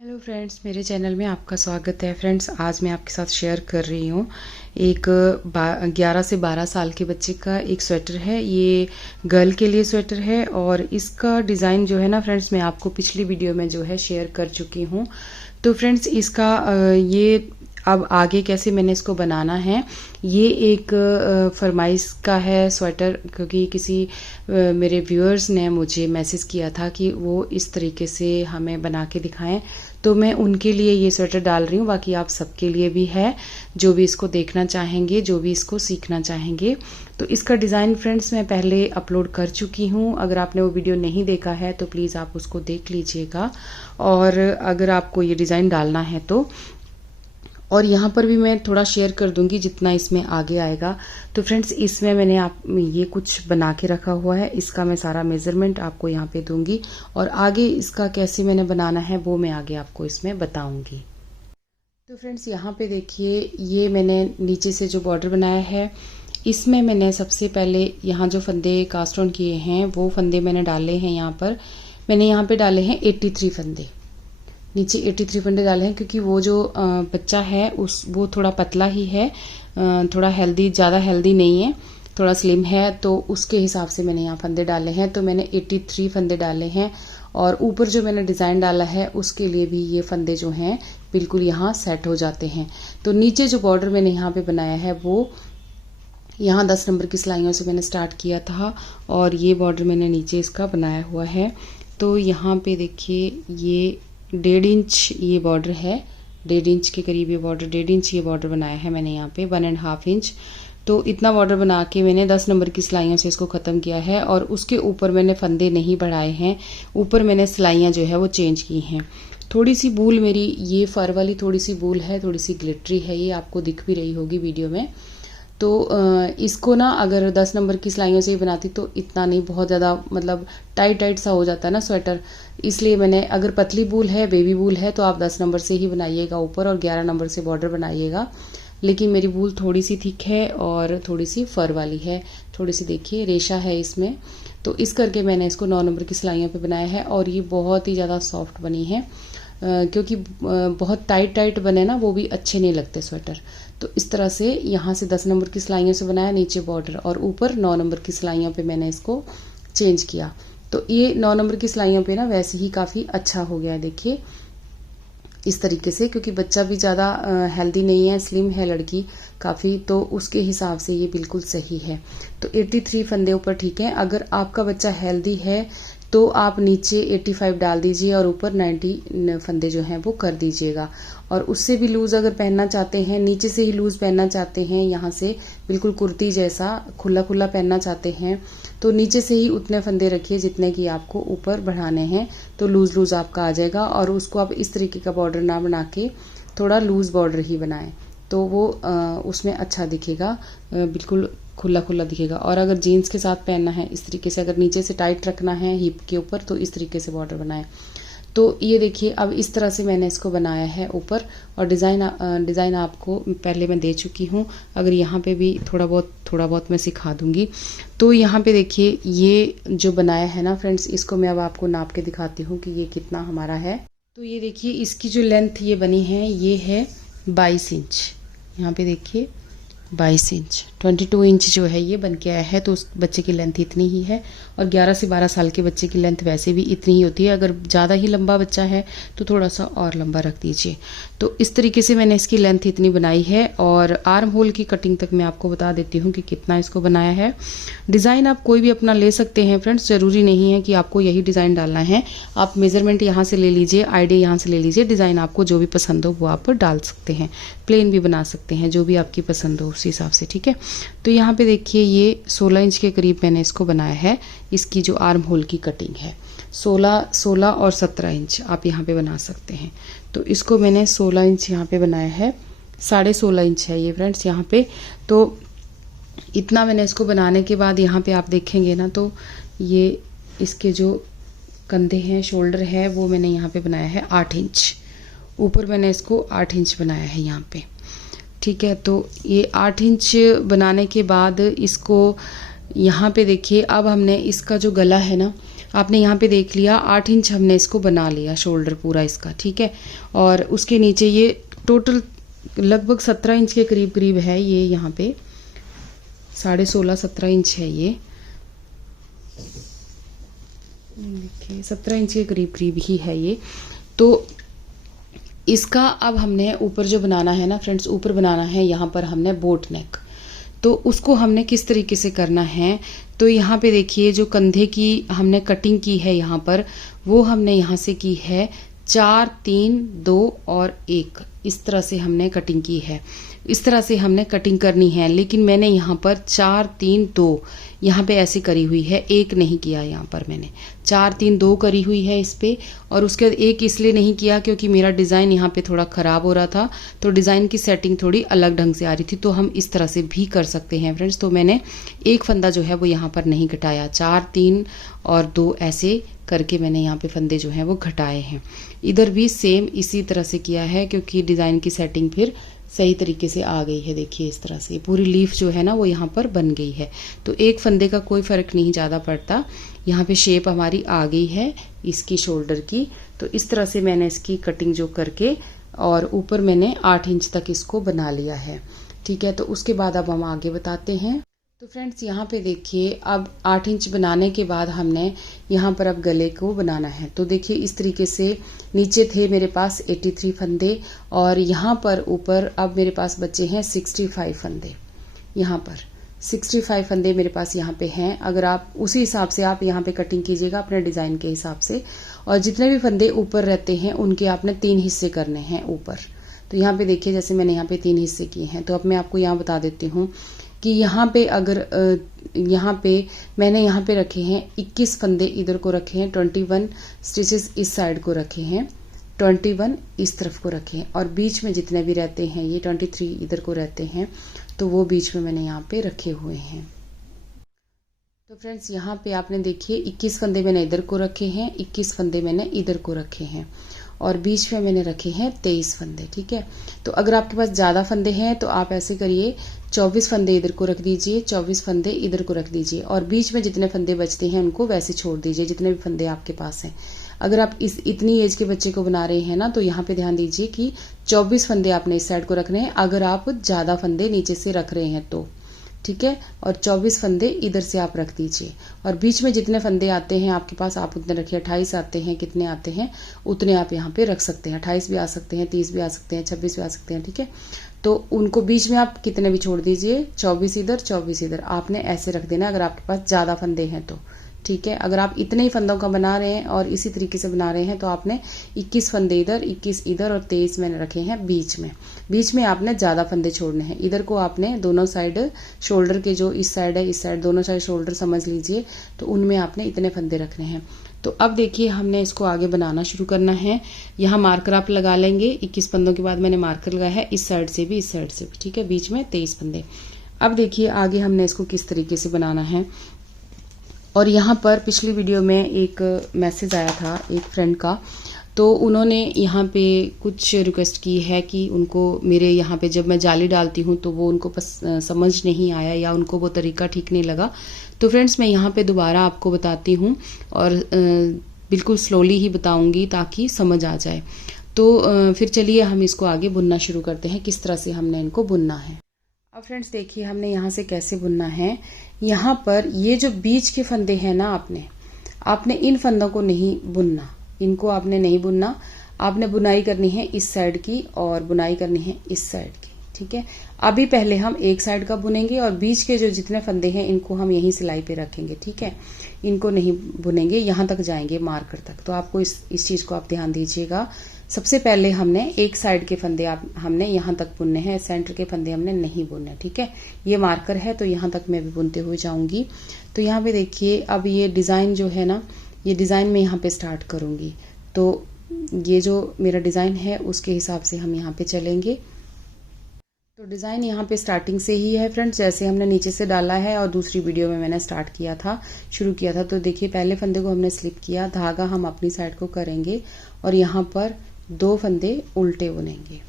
Hello friends, मेरे channel में आपका स्वागत है। फ्रेंड्स, आज मैं आपके साथ शेयर कर रही हूँ एक 11 से 12 साल के बच्चे का एक स्वेटर है। ये गर्ल के लिए स्वेटर है और इसका डिज़ाइन जो है ना फ्रेंड्स, मैं आपको पिछली वीडियो में जो है शेयर कर चुकी हूँ। तो फ्रेंड्स, इसका ये अब आगे कैसे मैंने इसको बनाना है, ये एक फरमाइश का है स्वेटर, क्योंकि किसी मेरे व्यूअर्स ने मुझे मैसेज किया था कि वो इस तरीके से हमें बना के दिखाएं, तो मैं उनके लिए ये स्वेटर डाल रही हूँ। बाकी आप सबके लिए भी है, जो भी इसको देखना चाहेंगे, जो भी इसको सीखना चाहेंगे। तो इसका डिज़ाइन फ्रेंड्स मैं पहले अपलोड कर चुकी हूँ। अगर आपने वो वीडियो नहीं देखा है तो प्लीज़ आप उसको देख लीजिएगा, और अगर आपको ये डिज़ाइन डालना है तो। और यहाँ पर भी मैं थोड़ा शेयर कर दूंगी जितना इसमें आगे आएगा। तो फ्रेंड्स, इसमें मैंने आप ये कुछ बना के रखा हुआ है, इसका मैं सारा मेजरमेंट आपको यहाँ पे दूंगी, और आगे इसका कैसे मैंने बनाना है वो मैं आगे आपको इसमें बताऊंगी। तो फ्रेंड्स, यहाँ पे देखिए, ये मैंने नीचे से जो बॉर्डर बनाया है, इसमें मैंने सबसे पहले यहाँ जो फंदे कास्ट ऑन किए हैं वो फंदे मैंने डाले हैं। मैंने यहाँ पे डाले हैं 83 फंदे, नीचे 83 फंदे डाले हैं, क्योंकि वो जो बच्चा है वो थोड़ा पतला ही है, थोड़ा हेल्दी, ज़्यादा हेल्दी नहीं है, थोड़ा स्लिम है, तो उसके हिसाब से मैंने यहाँ फंदे डाले हैं। तो मैंने 83 फंदे डाले हैं, और ऊपर जो मैंने डिज़ाइन डाला है उसके लिए भी ये फंदे जो हैं बिल्कुल यहाँ सेट हो जाते हैं। तो नीचे जो बॉर्डर मैंने यहाँ पे बनाया है वो यहाँ 10 नंबर की सिलाइयों से मैंने स्टार्ट किया था, और ये बॉर्डर मैंने नीचे इसका बनाया हुआ है। तो यहाँ पे देखिए, ये 1.5 इंच ये बॉर्डर है, 1.5 इंच के करीब ये बॉर्डर, 1.5 इंच ये बॉर्डर बनाया है मैंने यहाँ पे, 1.5 इंच। तो इतना बॉर्डर बना के मैंने 10 नंबर की सिलाइयों से इसको ख़त्म किया है, और उसके ऊपर मैंने फंदे नहीं बढ़ाए हैं, ऊपर मैंने सिलाइयाँ जो है वो चेंज की हैं। थोड़ी सी बूल मेरी, ये फर वाली थोड़ी सी बूल है, थोड़ी सी ग्लिटरी है, ये आपको दिख भी रही होगी वीडियो में। तो इसको ना अगर 10 नंबर की सिलाइयों से ही बनाती तो इतना नहीं, बहुत ज़्यादा मतलब टाइट सा हो जाता है ना स्वेटर। इसलिए मैंने, अगर पतली बूल है, बेबी बूल है, तो आप 10 नंबर से ही बनाइएगा ऊपर, और 11 नंबर से बॉर्डर बनाइएगा। लेकिन मेरी बूल थोड़ी सी थिक है और थोड़ी सी फर वाली है, थोड़ी सी देखिए रेशा है इसमें। तो इस करके मैंने इसको 9 नंबर की सिलाइयों पे बनाया है, और ये बहुत ही ज़्यादा सॉफ्ट बनी है, क्योंकि बहुत टाइट बने ना वो भी अच्छे नहीं लगते स्वेटर। तो इस तरह से यहाँ से 10 नंबर की सिलाइयों से बनाया नीचे बॉर्डर, और ऊपर 9 नंबर की सिलाइयों पे मैंने इसको चेंज किया। तो ये 9 नंबर की सिलाइयों पे ना वैसे ही काफ़ी अच्छा हो गया है, देखिए इस तरीके से, क्योंकि बच्चा भी ज़्यादा हेल्दी नहीं है, स्लिम है लड़की काफ़ी, तो उसके हिसाब से ये बिल्कुल सही है। तो 83 फंदे ऊपर ठीक है। अगर आपका बच्चा हेल्दी है तो आप नीचे 85 डाल दीजिए, और ऊपर 90 फंदे जो हैं वो कर दीजिएगा। और उससे भी लूज़ अगर पहनना चाहते हैं, नीचे से ही लूज़ पहनना चाहते हैं, यहाँ से बिल्कुल कुर्ती जैसा खुला पहनना चाहते हैं, तो नीचे से ही उतने फंदे रखिए जितने कि आपको ऊपर बढ़ाने हैं, तो लूज़ आपका आ जाएगा। और उसको आप इस तरीके का बॉर्डर ना बना के थोड़ा लूज़ बॉर्डर ही बनाएं, तो वो उसमें अच्छा दिखेगा, बिल्कुल खुला दिखेगा। और अगर जीन्स के साथ पहनना है इस तरीके से, अगर नीचे से टाइट रखना है हिप के ऊपर, तो इस तरीके से बॉर्डर बनाएं। तो ये देखिए, अब इस तरह से मैंने इसको बनाया है ऊपर, और डिज़ाइन आपको पहले मैं दे चुकी हूँ। अगर यहाँ पे भी थोड़ा बहुत मैं सिखा दूँगी। तो यहाँ पे देखिए, ये जो बनाया है ना फ्रेंड्स, इसको मैं अब आपको नाप के दिखाती हूँ कि ये कितना हमारा है। तो ये देखिए, इसकी जो लेंथ ये बनी है ये है 22 इंच। यहाँ पे देखिए 22 इंच, 22 इंच जो है ये बन के आया है। तो उस बच्चे की लेंथ इतनी ही है, और 11 से 12 साल के बच्चे की लेंथ वैसे भी इतनी ही होती है। अगर ज़्यादा ही लंबा बच्चा है तो थोड़ा सा और लंबा रख दीजिए। तो इस तरीके से मैंने इसकी लेंथ इतनी बनाई है, और आर्म होल की कटिंग तक मैं आपको बता देती हूँ कि कितना इसको बनाया है। डिज़ाइन आप कोई भी अपना ले सकते हैं फ्रेंड्स, ज़रूरी नहीं है कि आपको यही डिज़ाइन डालना है। आप मेज़रमेंट यहाँ से ले लीजिए, आइडिया यहाँ से ले लीजिए, डिज़ाइन आपको जो भी पसंद हो वो आप डाल सकते हैं, प्लेन भी बना सकते हैं, जो भी आपकी पसंद हो उस हिसाब से, ठीक है। तो यहाँ पे देखिए, ये 16 इंच के करीब मैंने इसको बनाया है। इसकी जो आर्म होल की कटिंग है 16 और 17 इंच आप यहाँ पे बना सकते हैं। तो इसको मैंने 16 इंच यहाँ पे बनाया है, 16.5 इंच है ये फ्रेंड्स यहाँ पे। तो इतना मैंने इसको बनाने के बाद यहाँ पे आप देखेंगे ना, तो ये इसके जो कंधे हैं, शोल्डर है, वो मैंने यहाँ पे बनाया है 8 इंच। ऊपर मैंने इसको 8 इंच बनाया है यहाँ पे, ठीक है। तो ये 8 इंच बनाने के बाद इसको यहाँ पे देखिए, अब हमने इसका जो गला है ना, आपने यहाँ पे देख लिया 8 इंच हमने इसको बना लिया शोल्डर पूरा इसका, ठीक है। और उसके नीचे ये टोटल लगभग 17 इंच के करीब करीब है ये, यहाँ पे 16.5-17 इंच है ये, देखिए 17 इंच के करीब करीब ही है ये। तो इसका अब हमने ऊपर जो बनाना है ना फ्रेंड्स, ऊपर बनाना है यहाँ पर हमने बोट नेक। तो उसको हमने किस तरीके से करना है, तो यहाँ पे देखिए जो कंधे की हमने कटिंग की है यहाँ पर, वो हमने यहाँ से की है 4 3 2 और 1, इस तरह से हमने कटिंग की है। इस तरह से हमने कटिंग करनी है, लेकिन मैंने यहाँ पर 4 3 2 यहाँ पे ऐसे करी हुई है, 1 नहीं किया। यहाँ पर मैंने 4 3 2 करी हुई है इस पे, और उसके बाद 1 इसलिए नहीं किया क्योंकि मेरा डिज़ाइन यहाँ पे थोड़ा ख़राब हो रहा था, तो डिज़ाइन की सेटिंग थोड़ी अलग ढंग से आ रही थी। तो हम इस तरह से भी कर सकते हैं फ्रेंड्स। तो मैंने एक फंदा जो है वो यहाँ पर नहीं घटाया, 4 3 और 2 ऐसे करके मैंने यहाँ पे फंदे जो हैं वो घटाए हैं। इधर भी सेम इसी तरह से किया है, क्योंकि डिज़ाइन की सेटिंग फिर सही तरीके से आ गई है। देखिए इस तरह से पूरी लीफ जो है ना वो यहाँ पर बन गई है। तो एक फंदे का कोई फ़र्क नहीं ज़्यादा पड़ता, यहाँ पे शेप हमारी आ गई है इसकी शोल्डर की। तो इस तरह से मैंने इसकी कटिंग जो करके और ऊपर मैंने 8 इंच तक इसको बना लिया है, ठीक है। तो उसके बाद अब हम आगे बताते हैं। तो फ्रेंड्स यहाँ पे देखिए अब 8 इंच बनाने के बाद हमने यहाँ पर अब गले को बनाना है। तो देखिए इस तरीके से नीचे थे मेरे पास 83 फंदे, और यहाँ पर ऊपर अब मेरे पास बचे हैं 65 फंदे। यहाँ पर 65 फंदे मेरे पास यहाँ पे हैं। अगर आप उसी हिसाब से आप यहाँ पे कटिंग कीजिएगा अपने डिज़ाइन के हिसाब से, और जितने भी फंदे ऊपर रहते हैं उनके आपने 3 हिस्से करने हैं ऊपर। तो यहाँ पे देखिए जैसे मैंने यहाँ पे 3 हिस्से किए हैं। तो अब मैं आपको यहाँ बता देती हूँ कि यहाँ पे अगर यहाँ पे मैंने यहाँ पे रखे हैं 21 फंदे, इधर को रखे हैं 21 स्टिचेस, इस साइड को रखे हैं 21, इस तरफ को रखे हैं, और बीच में जितने भी रहते हैं ये 23 इधर को रहते हैं, तो वो बीच में मैंने यहाँ पे रखे हुए हैं। तो फ्रेंड्स यहाँ पे आपने देखिए 21 फंदे मैंने इधर को रखे हैं, 21 फंदे मैंने इधर को रखे हैं, और बीच में मैंने रखे हैं 23 फंदे, ठीक है। तो अगर आपके पास ज़्यादा फंदे हैं तो आप ऐसे करिए, 24 फंदे इधर को रख दीजिए, 24 फंदे इधर को रख दीजिए, और बीच में जितने फंदे बचते हैं उनको वैसे छोड़ दीजिए, जितने भी फंदे आपके पास हैं। अगर आप इतनी एज के बच्चे को बना रहे हैं ना, तो यहाँ पे ध्यान दीजिए कि 24 फंदे आपने इस साइड को रखने हैं, अगर आप ज़्यादा फंदे नीचे से रख रहे हैं तो, ठीक है। और 24 फंदे इधर से आप रख दीजिए, और बीच में जितने फंदे आते हैं आपके पास आप उतने रखिए। 28 आते हैं, कितने आते हैं उतने आप यहाँ पे रख सकते हैं। 28 भी आ सकते हैं, 30 भी आ सकते हैं, 26 भी आ सकते हैं, ठीक है। तो उनको बीच में आप कितने भी छोड़ दीजिए, 24 इधर 24 इधर, आपने ऐसे रख देना अगर आपके पास ज़्यादा फंदे हैं तो, ठीक है। अगर आप इतने ही फंदों का बना रहे हैं और इसी तरीके से बना रहे हैं तो आपने 21 फंदे इधर, 21 इधर और 23 मैंने रखे हैं बीच में। बीच में आपने ज़्यादा फंदे छोड़ने हैं। इधर को आपने दोनों साइड शोल्डर के, जो इस साइड है इस साइड, दोनों साइड शोल्डर समझ लीजिए, तो उनमें आपने इतने फंदे रखने हैं। तो अब देखिए हमने इसको आगे बनाना शुरू करना है। यहाँ मार्कर आप लगा लेंगे, 21 फंदों के बाद मैंने मार्कर लगाया है, इस साइड से भी इस साइड से भी, ठीक है। बीच में 23 फंदे। अब देखिए आगे हमने इसको किस तरीके से बनाना है। और यहाँ पर पिछली वीडियो में एक मैसेज आया था एक फ्रेंड का, तो उन्होंने यहाँ पे कुछ रिक्वेस्ट की है कि उनको मेरे यहाँ पे जब मैं जाली डालती हूँ तो वो उनको समझ नहीं आया, या उनको वो तरीका ठीक नहीं लगा। तो फ्रेंड्स मैं यहाँ पे दोबारा आपको बताती हूँ, और बिल्कुल स्लोली ही बताऊँगी ताकि समझ आ जाए। तो फिर चलिए हम इसको आगे बुनना शुरू करते हैं, किस तरह से हमने इनको बुनना है। अब फ्रेंड्स देखिए हमने यहाँ से कैसे बुनना है। यहाँ पर ये जो बीच के फंदे हैं ना, आपने इन फंदों को नहीं बुनना, इनको आपने नहीं बुनना। आपने बुनाई करनी है इस साइड की और बुनाई करनी है इस साइड की, ठीक है। अभी पहले हम एक साइड का बुनेंगे और बीच के जो जितने फंदे हैं इनको हम यहीं सिलाई पे रखेंगे, ठीक है। इनको नहीं बुनेंगे, यहाँ तक जाएंगे मार्कर तक। तो आपको इस चीज को आप ध्यान दीजिएगा। सबसे पहले हमने एक साइड के फंदे हमने यहाँ तक बुनने हैं, सेंटर के फंदे हमने नहीं बुनने, ठीक है। ये मार्कर है तो यहाँ तक मैं भी बुनते हुए जाऊंगी। तो यहाँ पे देखिए अब ये डिजाइन जो है ना, ये डिजाइन में यहाँ पे स्टार्ट करूंगी। तो ये जो मेरा डिजाइन है उसके हिसाब से हम यहाँ पे चलेंगे। तो डिजाइन यहाँ पे स्टार्टिंग से ही है फ्रेंड्स, जैसे हमने नीचे से डाला है और दूसरी वीडियो में मैंने स्टार्ट किया था, शुरू किया था। तो देखिए पहले फंदे को हमने स्लिप किया, धागा हम अपनी साइड को करेंगे और यहाँ पर 2 फंदे उल्टे बुनेंगे।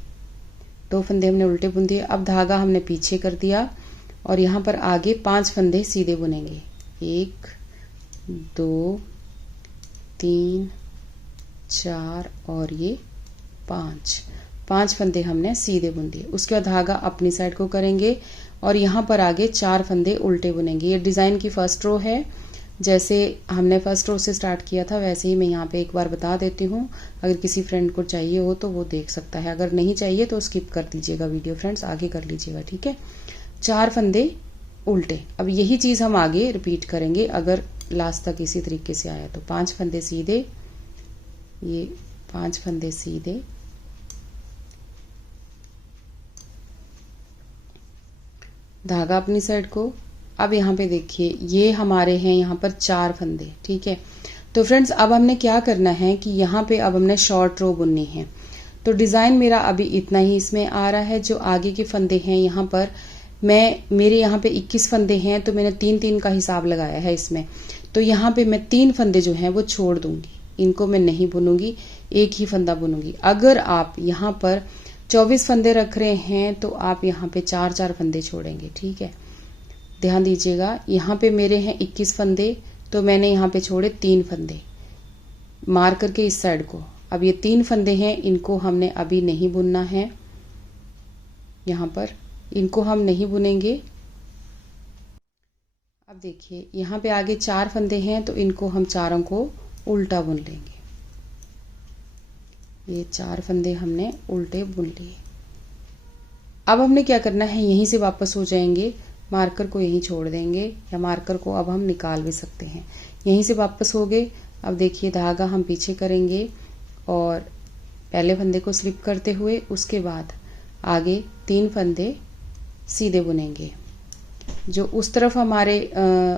2 फंदे हमने उल्टे बुन दिए। अब धागा हमने पीछे कर दिया और यहाँ पर आगे 5 फंदे सीधे बुनेंगे। 1 2 3 4 और ये 5 फंदे हमने सीधे बुन दिए। उसके बाद धागा अपनी साइड को करेंगे और यहाँ पर आगे 4 फंदे उल्टे बुनेंगे। ये डिज़ाइन की फर्स्ट रो है। जैसे हमने फर्स्ट रो से स्टार्ट किया था वैसे ही मैं यहाँ पे एक बार बता देती हूँ। अगर किसी फ्रेंड को चाहिए हो तो वो देख सकता है, अगर नहीं चाहिए तो स्किप कर दीजिएगा वीडियो फ्रेंड्स, आगे कर लीजिएगा, ठीक है। 4 फंदे उल्टे। अब यही चीज़ हम आगे रिपीट करेंगे अगर लास्ट तक इसी तरीके से आया तो 5 फंदे सीधे, ये 5 फंदे सीधे, धागा अपनी साइड को। अब यहाँ पे देखिए ये हमारे हैं यहाँ पर 4 फंदे, ठीक है। तो फ्रेंड्स अब हमने क्या करना है कि यहाँ पे अब हमने शॉर्ट रो बुननी है। तो डिज़ाइन मेरा अभी इतना ही इसमें आ रहा है। जो आगे के फंदे हैं यहाँ पर मेरे यहाँ पे 21 फंदे हैं तो मैंने 3-3 का हिसाब लगाया है इसमें। तो यहाँ पे मैं 3 फंदे जो हैं वो छोड़ दूंगी, इनको मैं नहीं बुनूंगी, एक ही फंदा बुनूंगी। अगर आप यहाँ पर 24 फंदे रख रहे हैं तो आप यहाँ पे 4-4 फंदे छोड़ेंगे, ठीक है। ध्यान दीजिएगा, यहाँ पे मेरे हैं 21 फंदे तो मैंने यहाँ पे छोड़े 3 फंदे मार करके इस साइड को। अब ये 3 फंदे हैं, इनको हमने अभी नहीं बुनना है, यहाँ पर इनको हम नहीं बुनेंगे। अब देखिए यहाँ पे आगे 4 फंदे हैं तो इनको हम चारों को उल्टा बुन लेंगे। ये 4 फंदे हमने उल्टे बुन लिए। अब हमने क्या करना है, यहीं से वापस हो जाएंगे, मार्कर को यहीं छोड़ देंगे, या मार्कर को अब हम निकाल भी सकते हैं। यहीं से वापस हो गए। अब देखिए धागा हम पीछे करेंगे और पहले फंदे को स्लिप करते हुए उसके बाद आगे 3 फंदे सीधे बुनेंगे। जो उस तरफ हमारे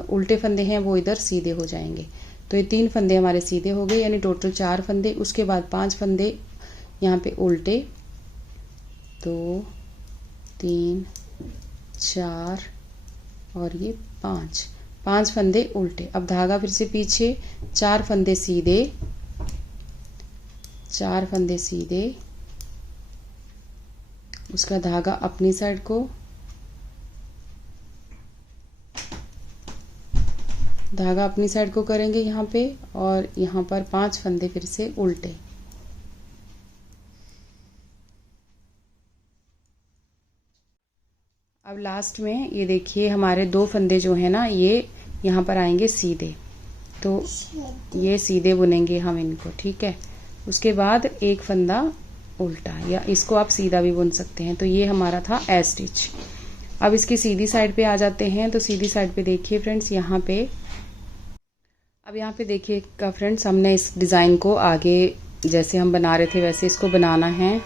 उल्टे फंदे हैं वो इधर सीधे हो जाएंगे। तो ये 3 फंदे हमारे सीधे हो गए, यानी टोटल 4 फंदे। उसके बाद 5 फंदे यहाँ पे उल्टे, 2 3 4 और ये 5 फंदे उल्टे। अब धागा फिर से पीछे, 4 फंदे सीधे, 4 फंदे सीधे, उसका धागा अपनी साइड को, धागा अपनी साइड को करेंगे यहाँ पे, और यहाँ पर 5 फंदे फिर से उल्टे। अब लास्ट में ये देखिए हमारे 2 फंदे जो है ना ये यहाँ पर आएंगे सीधे, तो ये सीधे बुनेंगे हम इनको, ठीक है। उसके बाद एक फंदा उल्टा, या इसको आप सीधा भी बुन सकते हैं। तो ये हमारा था ए स्टिच। अब इसकी सीधी साइड पे आ जाते हैं। तो सीधी साइड पे देखिए फ्रेंड्स यहाँ पे, अब यहाँ पे देखिएगा फ्रेंड्स, हमने इस डिज़ाइन को आगे जैसे हम बना रहे थे वैसे इसको बनाना है।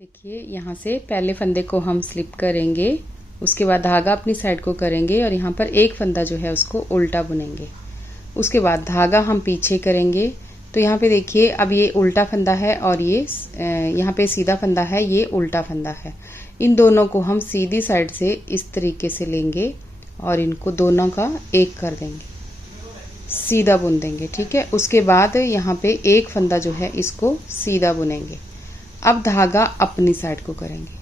देखिए यहाँ से पहले फंदे को हम स्लिप करेंगे, उसके बाद धागा अपनी साइड को करेंगे और यहाँ पर एक फंदा जो है उसको उल्टा बुनेंगे। उसके बाद धागा हम पीछे करेंगे। तो यहाँ पे देखिए अब ये उल्टा फंदा है और ये यहाँ पे सीधा फंदा है, ये उल्टा फंदा है। इन दोनों को हम सीधी साइड से इस तरीके से लेंगे और इनको दोनों का एक कर देंगे, सीधा बुन देंगे, ठीक है। उसके बाद यहाँ पे एक फंदा जो है इसको सीधा बुनेंगे। अब धागा अपनी साइड को करेंगे।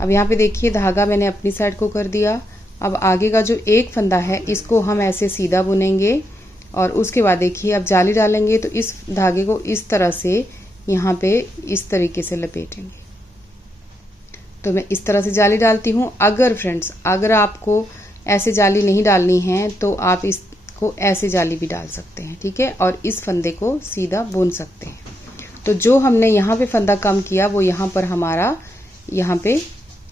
अब यहाँ पे देखिए धागा मैंने अपनी साइड को कर दिया। अब आगे का जो एक फंदा है इसको हम ऐसे सीधा बुनेंगे और उसके बाद देखिए अब जाली डालेंगे। तो इस धागे को इस तरह से यहाँ पे इस तरीके से लपेटेंगे। तो मैं इस तरह से जाली डालती हूँ। अगर फ्रेंड्स अगर आपको ऐसे जाली नहीं डालनी है तो आप इसको ऐसे जाली भी डाल सकते हैं, ठीक है, और इस फंदे को सीधा बुन सकते हैं। तो जो हमने यहाँ पे फंदा कम किया वो यहाँ पर हमारा यहाँ पे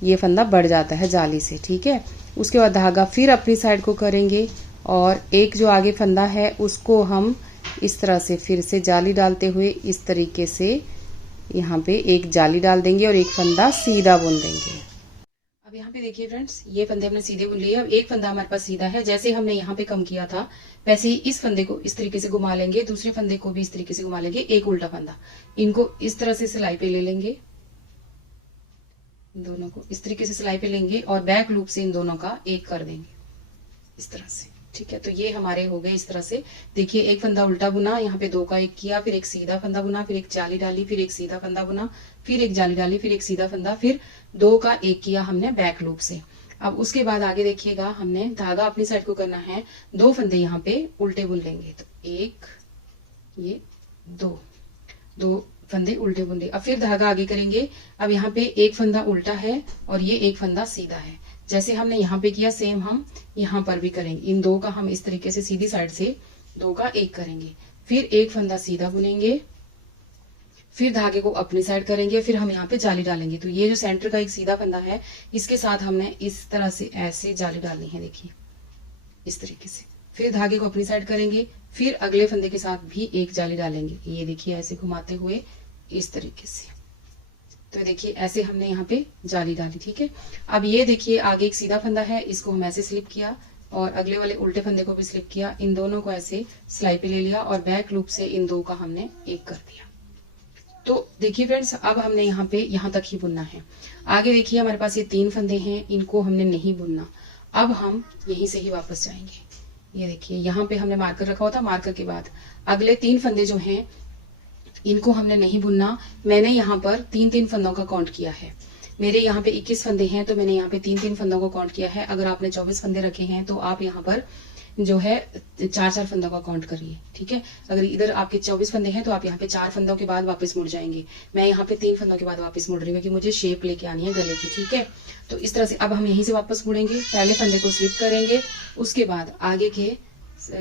ये फंदा बढ़ जाता है जाली से, ठीक है। उसके बाद धागा फिर अपनी साइड को करेंगे और एक जो आगे फंदा है उसको हम इस तरह से फिर से जाली डालते हुए इस तरीके से यहाँ पे एक जाली डाल देंगे और एक फंदा सीधा बुन देंगे। अब यहाँ पे देखिए फ्रेंड्स ये फंदे हमने सीधे बुन लिए। अब एक फंदा हमारे पास सीधा है, जैसे हमने यहाँ पे कम किया था वैसे ही इस फंदे को इस तरीके से घुमा लेंगे, दूसरे फंदे को भी इस तरीके से घुमा लेंगे, एक उल्टा फंदा। इनको इस तरह से सिलाई पे ले लेंगे, इन दोनों को इस तरीके से सिलाई पे लेंगे और बैक लूप से इन दोनों का एक कर देंगे इस तरह से, ठीक है। तो ये हमारे हो गए इस तरह से। देखिए एक फंदा उल्टा बुना, यहाँ पे 2 का एक किया, फिर एक सीधा फंदा बुना, फिर एक जाली डाली, फिर एक सीधा फंदा बुना, फिर एक जाली डाली, फिर एक सीधा फंदा, फिर 2 का एक किया हमने बैक लूप से। अब उसके बाद आगे देखिएगा, हमने धागा अपनी साइड को करना है, 2 फंदे यहाँ पे उल्टे बुन लेंगे। तो 1, ये 2 फंदे उल्टे बुन लिए। अब फिर धागा आगे करेंगे। अब यहाँ पे एक फंदा उल्टा है और ये एक फंदा सीधा है। जैसे हमने यहाँ पे किया सेम हम यहाँ पर भी करेंगे। इन 2 का हम इस तरीके से सीधी साइड से 2 का 1 करेंगे, फिर एक फंदा सीधा बुनेंगे, फिर धागे को अपनी साइड करेंगे, फिर हम यहाँ पे जाली डालेंगे। तो ये जो सेंटर का एक सीधा फंदा है, इसके साथ हमने इस तरह से ऐसे जाली डालनी है, देखिए इस तरीके से। फिर धागे को अपनी साइड करेंगे, फिर अगले फंदे के साथ भी एक जाली डालेंगे, ये देखिए ऐसे घुमाते हुए इस तरीके से। तो देखिए ऐसे हमने यहाँ पे जाली डाली, ठीक है। अब ये देखिए आगे एक सीधा फंदा है, इसको हम ऐसे स्लिप किया और अगले वाले उल्टे फंदे को भी स्लिप किया। इन दोनों को ऐसे सिलाई पे ले लिया और बैक लूप से इन 2 का हमने 1 कर दिया। तो देखिए फ्रेंड्स, अब हमने यहाँ पे यहाँ तक ही बुनना है। आगे देखिए हमारे पास ये 3 फंदे हैं, इनको हमने नहीं बुनना। अब हम यहीं से ही वापस जाएंगे। ये देखिए यहाँ पे हमने मार्कर रखा हुआ था, मार्कर के बाद अगले 3 फंदे जो हैं इनको हमने नहीं बुनना। मैंने यहाँ पर 3-3 फंदों का काउंट किया है। मेरे यहाँ पे 21 फंदे हैं, तो मैंने यहाँ पे 3-3 फंदों को काउंट किया है। अगर आपने 24 फंदे रखे हैं तो आप यहाँ पर जो है 4-4 फंदों का काउंट करिए, ठीक है। अगर इधर आपके 24 फंदे हैं तो आप यहाँ पे 4 फंदों के बाद वापस मुड़ जाएंगे। मैं यहाँ पे 3 फंदों के बाद वापस मुड़ रही हूँ क्योंकि मुझे शेप लेके आनी है गले की, ठीक है। तो इस तरह से अब हम यहीं से वापस मुड़ेंगे, पहले फंदे को स्लिप करेंगे, उसके बाद आगे के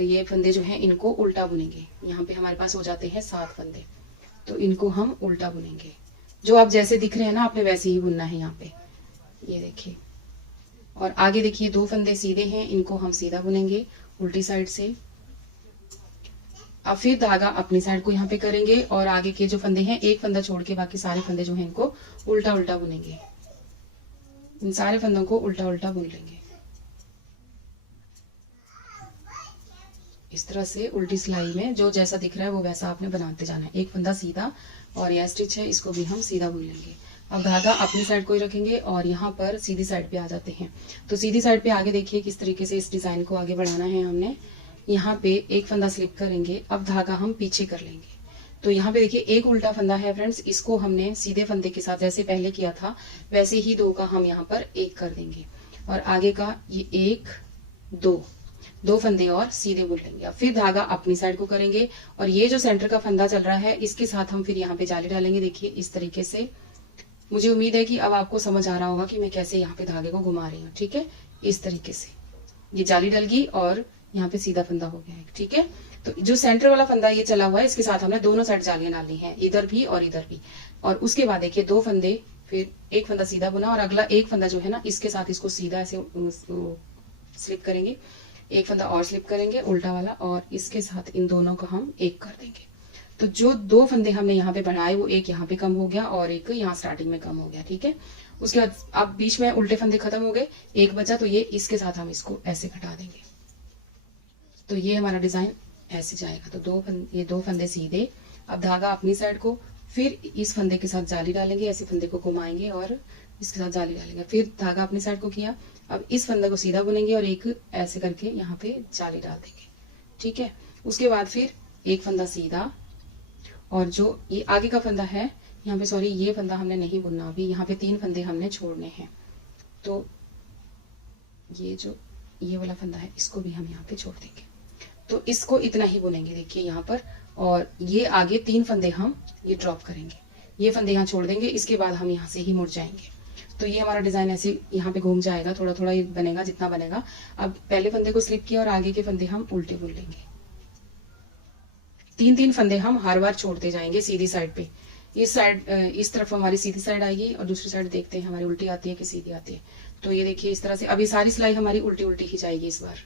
ये फंदे जो है इनको उल्टा बुनेंगे। यहाँ पे हमारे पास हो जाते हैं 7 फंदे, तो इनको हम उल्टा बुनेंगे। जो आप जैसे दिख रहे हैं ना, आपने वैसे ही बुनना है यहाँ पे, ये देखिए। और आगे देखिए 2 फंदे सीधे हैं, इनको हम सीधा बुनेंगे उल्टी साइड से। अब फिर धागा अपनी साइड को यहाँ पे करेंगे और आगे के जो फंदे हैं, एक फंदा छोड़ के बाकी सारे फंदे जो हैं इनको उल्टा उल्टा बुनेंगे। इन सारे फंदों को उल्टा उल्टा बुन लेंगे इस तरह से। उल्टी सिलाई में जो जैसा दिख रहा है वो वैसा आपने बनाते जाना है। एक फंदा सीधा और यह स्टिच है, इसको भी हम सीधा बुन लेंगे। अब धागा अपनी साइड को ही रखेंगे और यहाँ पर सीधी साइड पे आ जाते हैं। तो सीधी साइड पे आगे देखिए किस तरीके से इस डिजाइन को आगे बढ़ाना है हमने। यहाँ पे एक फंदा स्लिप करेंगे, अब धागा हम पीछे कर लेंगे। तो यहाँ पे देखिए एक उल्टा फंदा है फ्रेंड्स, इसको हमने सीधे फंदे के साथ जैसे पहले किया था वैसे ही 2 का हम यहाँ पर 1 कर देंगे और आगे का ये 1 2 फंदे और सीधे बुन लेंगे। अब फिर धागा अपनी साइड को करेंगे और ये जो सेंटर का फंदा चल रहा है इसके साथ हम फिर यहाँ पे जाली डालेंगे, देखिए इस तरीके से। मुझे उम्मीद है कि अब आपको समझ आ रहा होगा कि मैं कैसे यहाँ पे धागे को घुमा रही हूँ, ठीक है। इस तरीके से ये जाली डल गई और यहाँ पे सीधा फंदा हो गया है, ठीक है। तो जो सेंटर वाला फंदा ये चला हुआ है इसके साथ हमने दोनों साइड जालियां डालनी है, इधर भी और इधर भी। और उसके बाद देखिए 2 फंदे, फिर एक फंदा सीधा बुना और अगला एक फंदा जो है ना इसके साथ इसको सीधा ऐसे स्लिप करेंगे, एक फंदा और स्लिप करेंगे उल्टा वाला और इसके साथ इन दोनों को हम 1 कर देंगे। तो जो 2 फंदे हमने यहाँ पे बनाए वो एक यहाँ पे कम हो गया और एक यहाँ स्टार्टिंग में कम हो गया, ठीक है। उसके बाद अब बीच में उल्टे फंदे खत्म हो गए, एक बचा, तो ये इसके साथ हम इसको ऐसे घटा देंगे। तो ये हमारा डिजाइन ऐसे जाएगा। तो ये 2 फंदे सीधे, अब धागा अपनी साइड को, फिर इस फंदे के साथ जाली डालेंगे, ऐसे फंदे को घुमाएंगे और इसके साथ जाली डालेंगे, फिर धागा अपनी साइड को किया। अब इस फंदे को सीधा बुनेंगे और एक ऐसे करके यहाँ पे जाली डाल देंगे, ठीक है। उसके बाद फिर एक फंदा सीधा और जो ये आगे का फंदा है यहाँ पे, सॉरी ये फंदा हमने नहीं बुनना अभी, यहाँ पे 3 फंदे हमने छोड़ने हैं। तो ये जो ये वाला फंदा है इसको भी हम यहाँ पे छोड़ देंगे। तो इसको इतना ही बुनेंगे देखिए यहाँ पर, और ये आगे 3 फंदे हम ये ड्रॉप करेंगे, ये फंदे यहाँ छोड़ देंगे, इसके बाद हम यहाँ से ही मुड़ जाएंगे। तो ये हमारा डिजाइन ऐसे यहाँ पे घूम जाएगा, थोड़ा थोड़ा ये बनेगा जितना बनेगा। अब पहले फंदे को स्लिप किया और आगे के फंदे हम उल्टे बुन लेंगे। 3-3 फंदे हम हर बार छोड़ते जाएंगे सीधी साइड पे। इस साइड इस तरफ हमारी सीधी साइड आएगी और दूसरी साइड देखते हैं हमारी उल्टी आती है कि सीधी आती है। तो ये देखिए इस तरह से अभी सारी सिलाई हमारी उल्टी उल्टी ही जाएगी इस बार,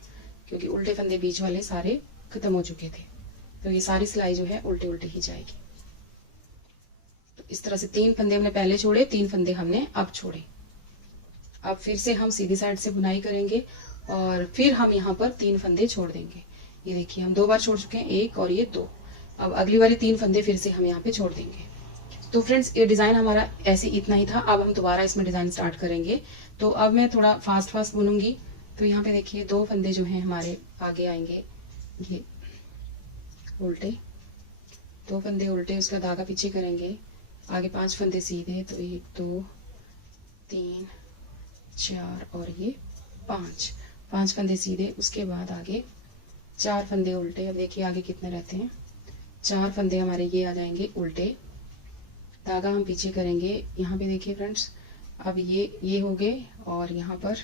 क्योंकि उल्टे फंदे बीच वाले सारे खत्म हो चुके थे। तो ये सारी सिलाई जो है उल्टी उल्टी ही जाएगी। तो इस तरह से 3 फंदे हमने पहले छोड़े, 3 फंदे हमने अब छोड़े। अब फिर से हम सीधी साइड से बुनाई करेंगे और फिर हम यहाँ पर 3 फंदे छोड़ देंगे। ये देखिए हम 2 बार छोड़ चुके हैं, 1 और ये 2। अब अगली वाली 3 फंदे फिर से हम यहाँ पे छोड़ देंगे। तो फ्रेंड्स ये डिजाइन हमारा ऐसे इतना ही था। अब हम दोबारा इसमें डिजाइन स्टार्ट करेंगे। तो अब मैं थोड़ा फास्ट बुनूंगी। तो यहाँ पे देखिए 2 फंदे जो हैं हमारे आगे आएंगे, ये उल्टे, 2 फंदे उल्टे, उसका धागा पीछे करेंगे, आगे 5 फंदे सीधे। तो 1 2 3 4 और ये 5, 5 फंदे सीधे। उसके बाद आगे 4 फंदे उल्टे। अब देखिए आगे कितने रहते हैं, 4 फंदे हमारे ये आ जाएंगे उल्टे। धागा हम पीछे करेंगे। यहाँ पे देखिए फ्रेंड्स, अब ये हो गए और यहाँ पर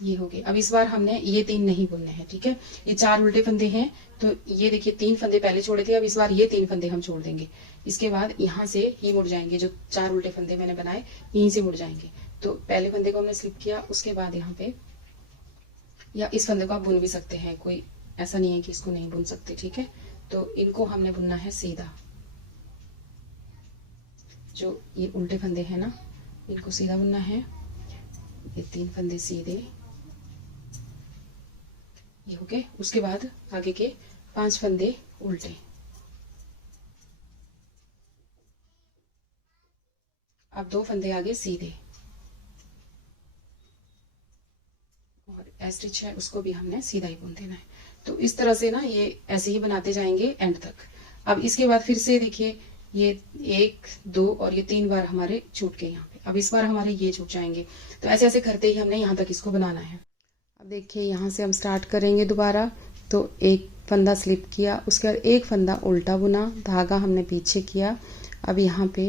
ये हो गए। अब इस बार हमने ये 3 नहीं बुनने हैं, ठीक है। ये 4 उल्टे फंदे हैं, तो ये देखिए 3 फंदे पहले छोड़े थे, अब इस बार ये 3 फंदे हम छोड़ देंगे। इसके बाद यहाँ से ही मुड़ जाएंगे, जो 4 उल्टे फंदे मैंने बनाए यहीं से मुड़ जाएंगे। तो पहले फंदे को हमने स्लिप किया, उसके बाद यहाँ पे, या इस फंदे को आप बुन भी सकते हैं, कोई ऐसा नहीं है कि इसको नहीं बुन सकते, ठीक है। तो इनको हमने बुनना है सीधा, जो ये उल्टे फंदे हैं ना, इनको सीधा बुनना है। ये 3 फंदे सीधे, ये हो गए। उसके बाद आगे के 5 फंदे उल्टे। अब 2 फंदे आगे सीधे, और स्टिच है उसको भी हमने सीधा ही बुन देना है। तो इस तरह से ना ये ऐसे ही बनाते जाएंगे एंड तक। अब इसके बाद फिर से देखिए, ये 1 2 और ये 3 बार हमारे छूट गए यहाँ पे। अब इस बार हमारे ये छूट जाएंगे। तो ऐसे ऐसे करते ही हमने यहाँ तक इसको बनाना है। अब देखिए यहाँ से हम स्टार्ट करेंगे दोबारा। तो एक फंदा स्लिप किया, उसके बाद एक फंदा उल्टा बुना, धागा हमने पीछे किया। अब यहाँ पे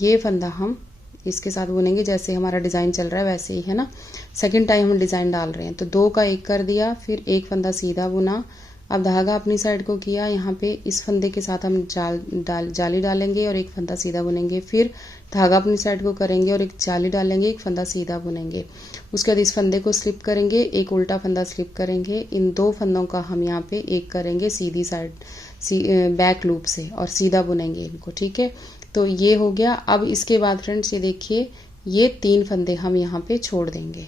ये फंदा हम इसके साथ बुनेंगे, जैसे हमारा डिज़ाइन चल रहा है वैसे ही, है ना। सेकंड टाइम हम डिज़ाइन डाल रहे हैं, तो 2 का 1 कर दिया, फिर एक फंदा सीधा बुना। अब धागा अपनी साइड को किया, यहाँ पे इस फंदे के साथ हम जाली डालेंगे और एक फंदा सीधा बुनेंगे। फिर धागा अपनी साइड को करेंगे और एक जाली डालेंगे, एक फंदा सीधा बुनेंगे। उसके बाद इस फंदे को स्लिप करेंगे, एक उल्टा फंदा स्लिप करेंगे। इन 2 फंदों का हम यहाँ पे एक करेंगे सीधी साइड बैक लूप से, और सीधा बुनेंगे इनको, ठीक है। तो ये हो गया। अब इसके बाद फ्रेंड्स ये देखिए, ये 3 फंदे हम यहाँ पे छोड़ देंगे।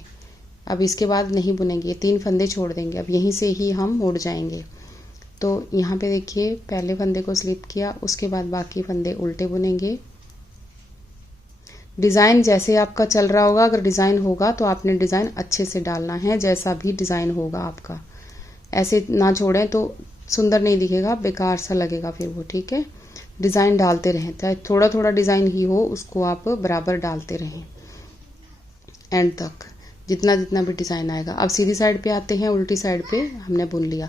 अब इसके बाद नहीं बुनेंगे, ये 3 फंदे छोड़ देंगे। अब यहीं से ही हम मुड़ जाएंगे। तो यहाँ पे देखिए, पहले फंदे को स्लिप किया, उसके बाद बाकी फंदे उल्टे बुनेंगे। डिज़ाइन जैसे आपका चल रहा होगा, अगर डिज़ाइन होगा तो आपने डिज़ाइन अच्छे से डालना है, जैसा भी डिज़ाइन होगा आपका। ऐसे ना छोड़ें तो सुंदर नहीं दिखेगा, बेकार सा लगेगा फिर वो, ठीक है। डिज़ाइन डालते रहें, चाहे थोड़ा थोड़ा डिज़ाइन ही हो, उसको आप बराबर डालते रहें एंड तक, जितना जितना भी डिज़ाइन आएगा। अब सीधी साइड पे आते हैं, उल्टी साइड पे हमने बुन लिया।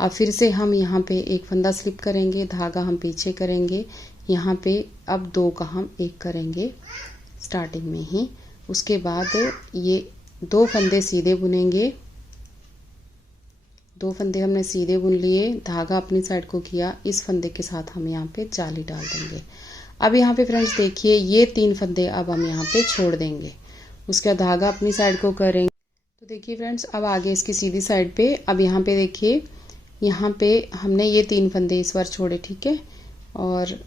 अब फिर से हम यहाँ पे एक फंदा स्लिप करेंगे, धागा हम पीछे करेंगे। यहाँ पे अब 2 का हम 1 करेंगे स्टार्टिंग में ही। उसके बाद ये 2 फंदे सीधे बुनेंगे, 2 फंदे हमने सीधे बुन लिए, धागा अपनी साइड को किया, इस फंदे के साथ हम यहाँ पे जाली डाल देंगे। अब यहाँ पे फ्रेंड्स देखिए, ये 3 फंदे अब हम यहाँ पे छोड़ देंगे। उसका धागा अपनी साइड को करेंगे। तो देखिए फ्रेंड्स, अब आगे इसकी सीधी साइड पे, अब यहाँ पे देखिए, यहाँ पे हमने ये 3 फंदे इस बार छोड़े, ठीक है। और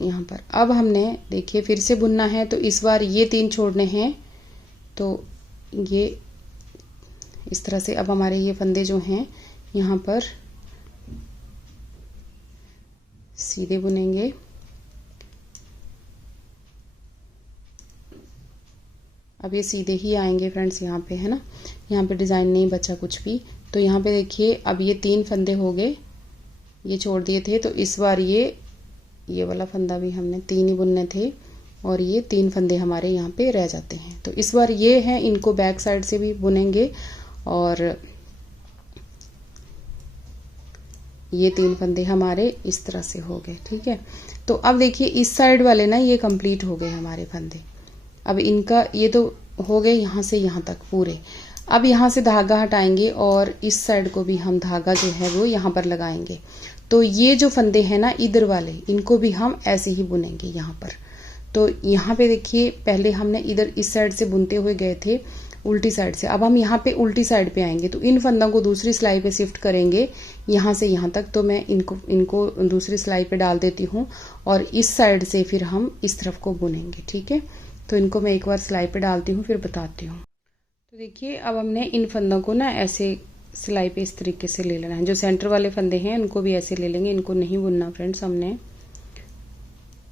यहाँ पर अब हमने देखिए फिर से बुनना है, तो इस बार ये 3 छोड़ने हैं। तो ये इस तरह से अब हमारे ये फंदे जो हैं यहाँ पर सीधे बुनेंगे। अब ये सीधे ही आएंगे फ्रेंड्स यहाँ पे, है ना। यहाँ पे डिज़ाइन नहीं बचा कुछ भी। तो यहाँ पे देखिए, अब ये 3 फंदे हो गए, ये छोड़ दिए थे। तो इस बार ये वाला फंदा भी हमने 3 ही बुनने थे, और ये 3 फंदे हमारे यहाँ पे रह जाते हैं। तो इस बार ये हैं, इनको बैक साइड से भी बुनेंगे, और ये 3 फंदे हमारे इस तरह से हो गए, ठीक है। तो अब देखिए इस साइड वाले ना, ये कंप्लीट हो गए हमारे फंदे। अब इनका ये तो हो गए यहाँ से यहाँ तक पूरे। अब यहाँ से धागा हटाएंगे, और इस साइड को भी हम धागा जो है वो यहाँ पर लगाएंगे। तो ये जो फंदे हैं ना इधर वाले, इनको भी हम ऐसे ही बुनेंगे यहाँ पर। तो यहाँ पे देखिए, पहले हमने इधर इस साइड से बुनते हुए गए थे उल्टी साइड से, अब हम यहाँ पे उल्टी साइड पे आएंगे। तो इन फंदों को दूसरी सिलाई पे शिफ्ट करेंगे, यहाँ से यहाँ तक। तो मैं इनको दूसरी सिलाई पे डाल देती हूँ, और इस साइड से फिर हम इस तरफ को बुनेंगे, ठीक है। तो इनको मैं एक बार सिलाई पे डालती हूँ, फिर बताती हूँ। तो देखिए, अब हमने इन फंदों को ना ऐसे सिलाई पे इस तरीके से ले लेना है। जो सेंटर वाले फंदे हैं उनको भी ऐसे ले लेंगे, इनको नहीं बुनना फ्रेंड्स हमने।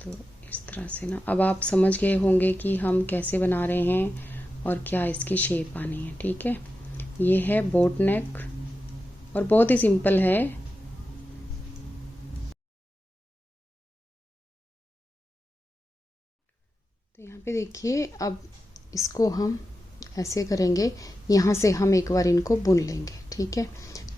तो इस तरह से ना, अब आप समझ गए होंगे कि हम कैसे बना रहे हैं और क्या इसकी शेप आनी है, ठीक है। ये है बोट नेक, और बहुत ही सिंपल है। तो यहाँ पे देखिए, अब इसको हम ऐसे करेंगे, यहाँ से हम एक बार इनको बुन लेंगे। ठीक है,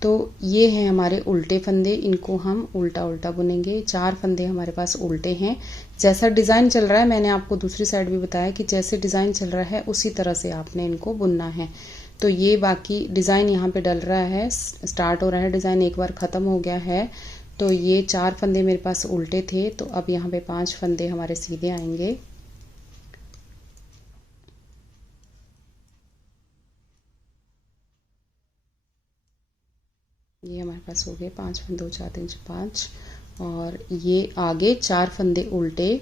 तो ये हैं हमारे उल्टे फंदे, इनको हम उल्टा उल्टा बुनेंगे। 4 फंदे हमारे पास उल्टे हैं। जैसा डिज़ाइन चल रहा है, मैंने आपको दूसरी साइड भी बताया कि जैसे डिज़ाइन चल रहा है उसी तरह से आपने इनको बुनना है। तो ये बाकी डिज़ाइन यहाँ पे डल रहा है, स्टार्ट हो रहा है डिज़ाइन, एक बार ख़त्म हो गया है। तो ये 4 फंदे मेरे पास उल्टे थे, तो अब यहाँ पे 5 फंदे हमारे सीधे आएंगे। ये हमारे पास हो गए 5 फंदे, 2 4 3 5, और ये आगे 4 फंदे उल्टे।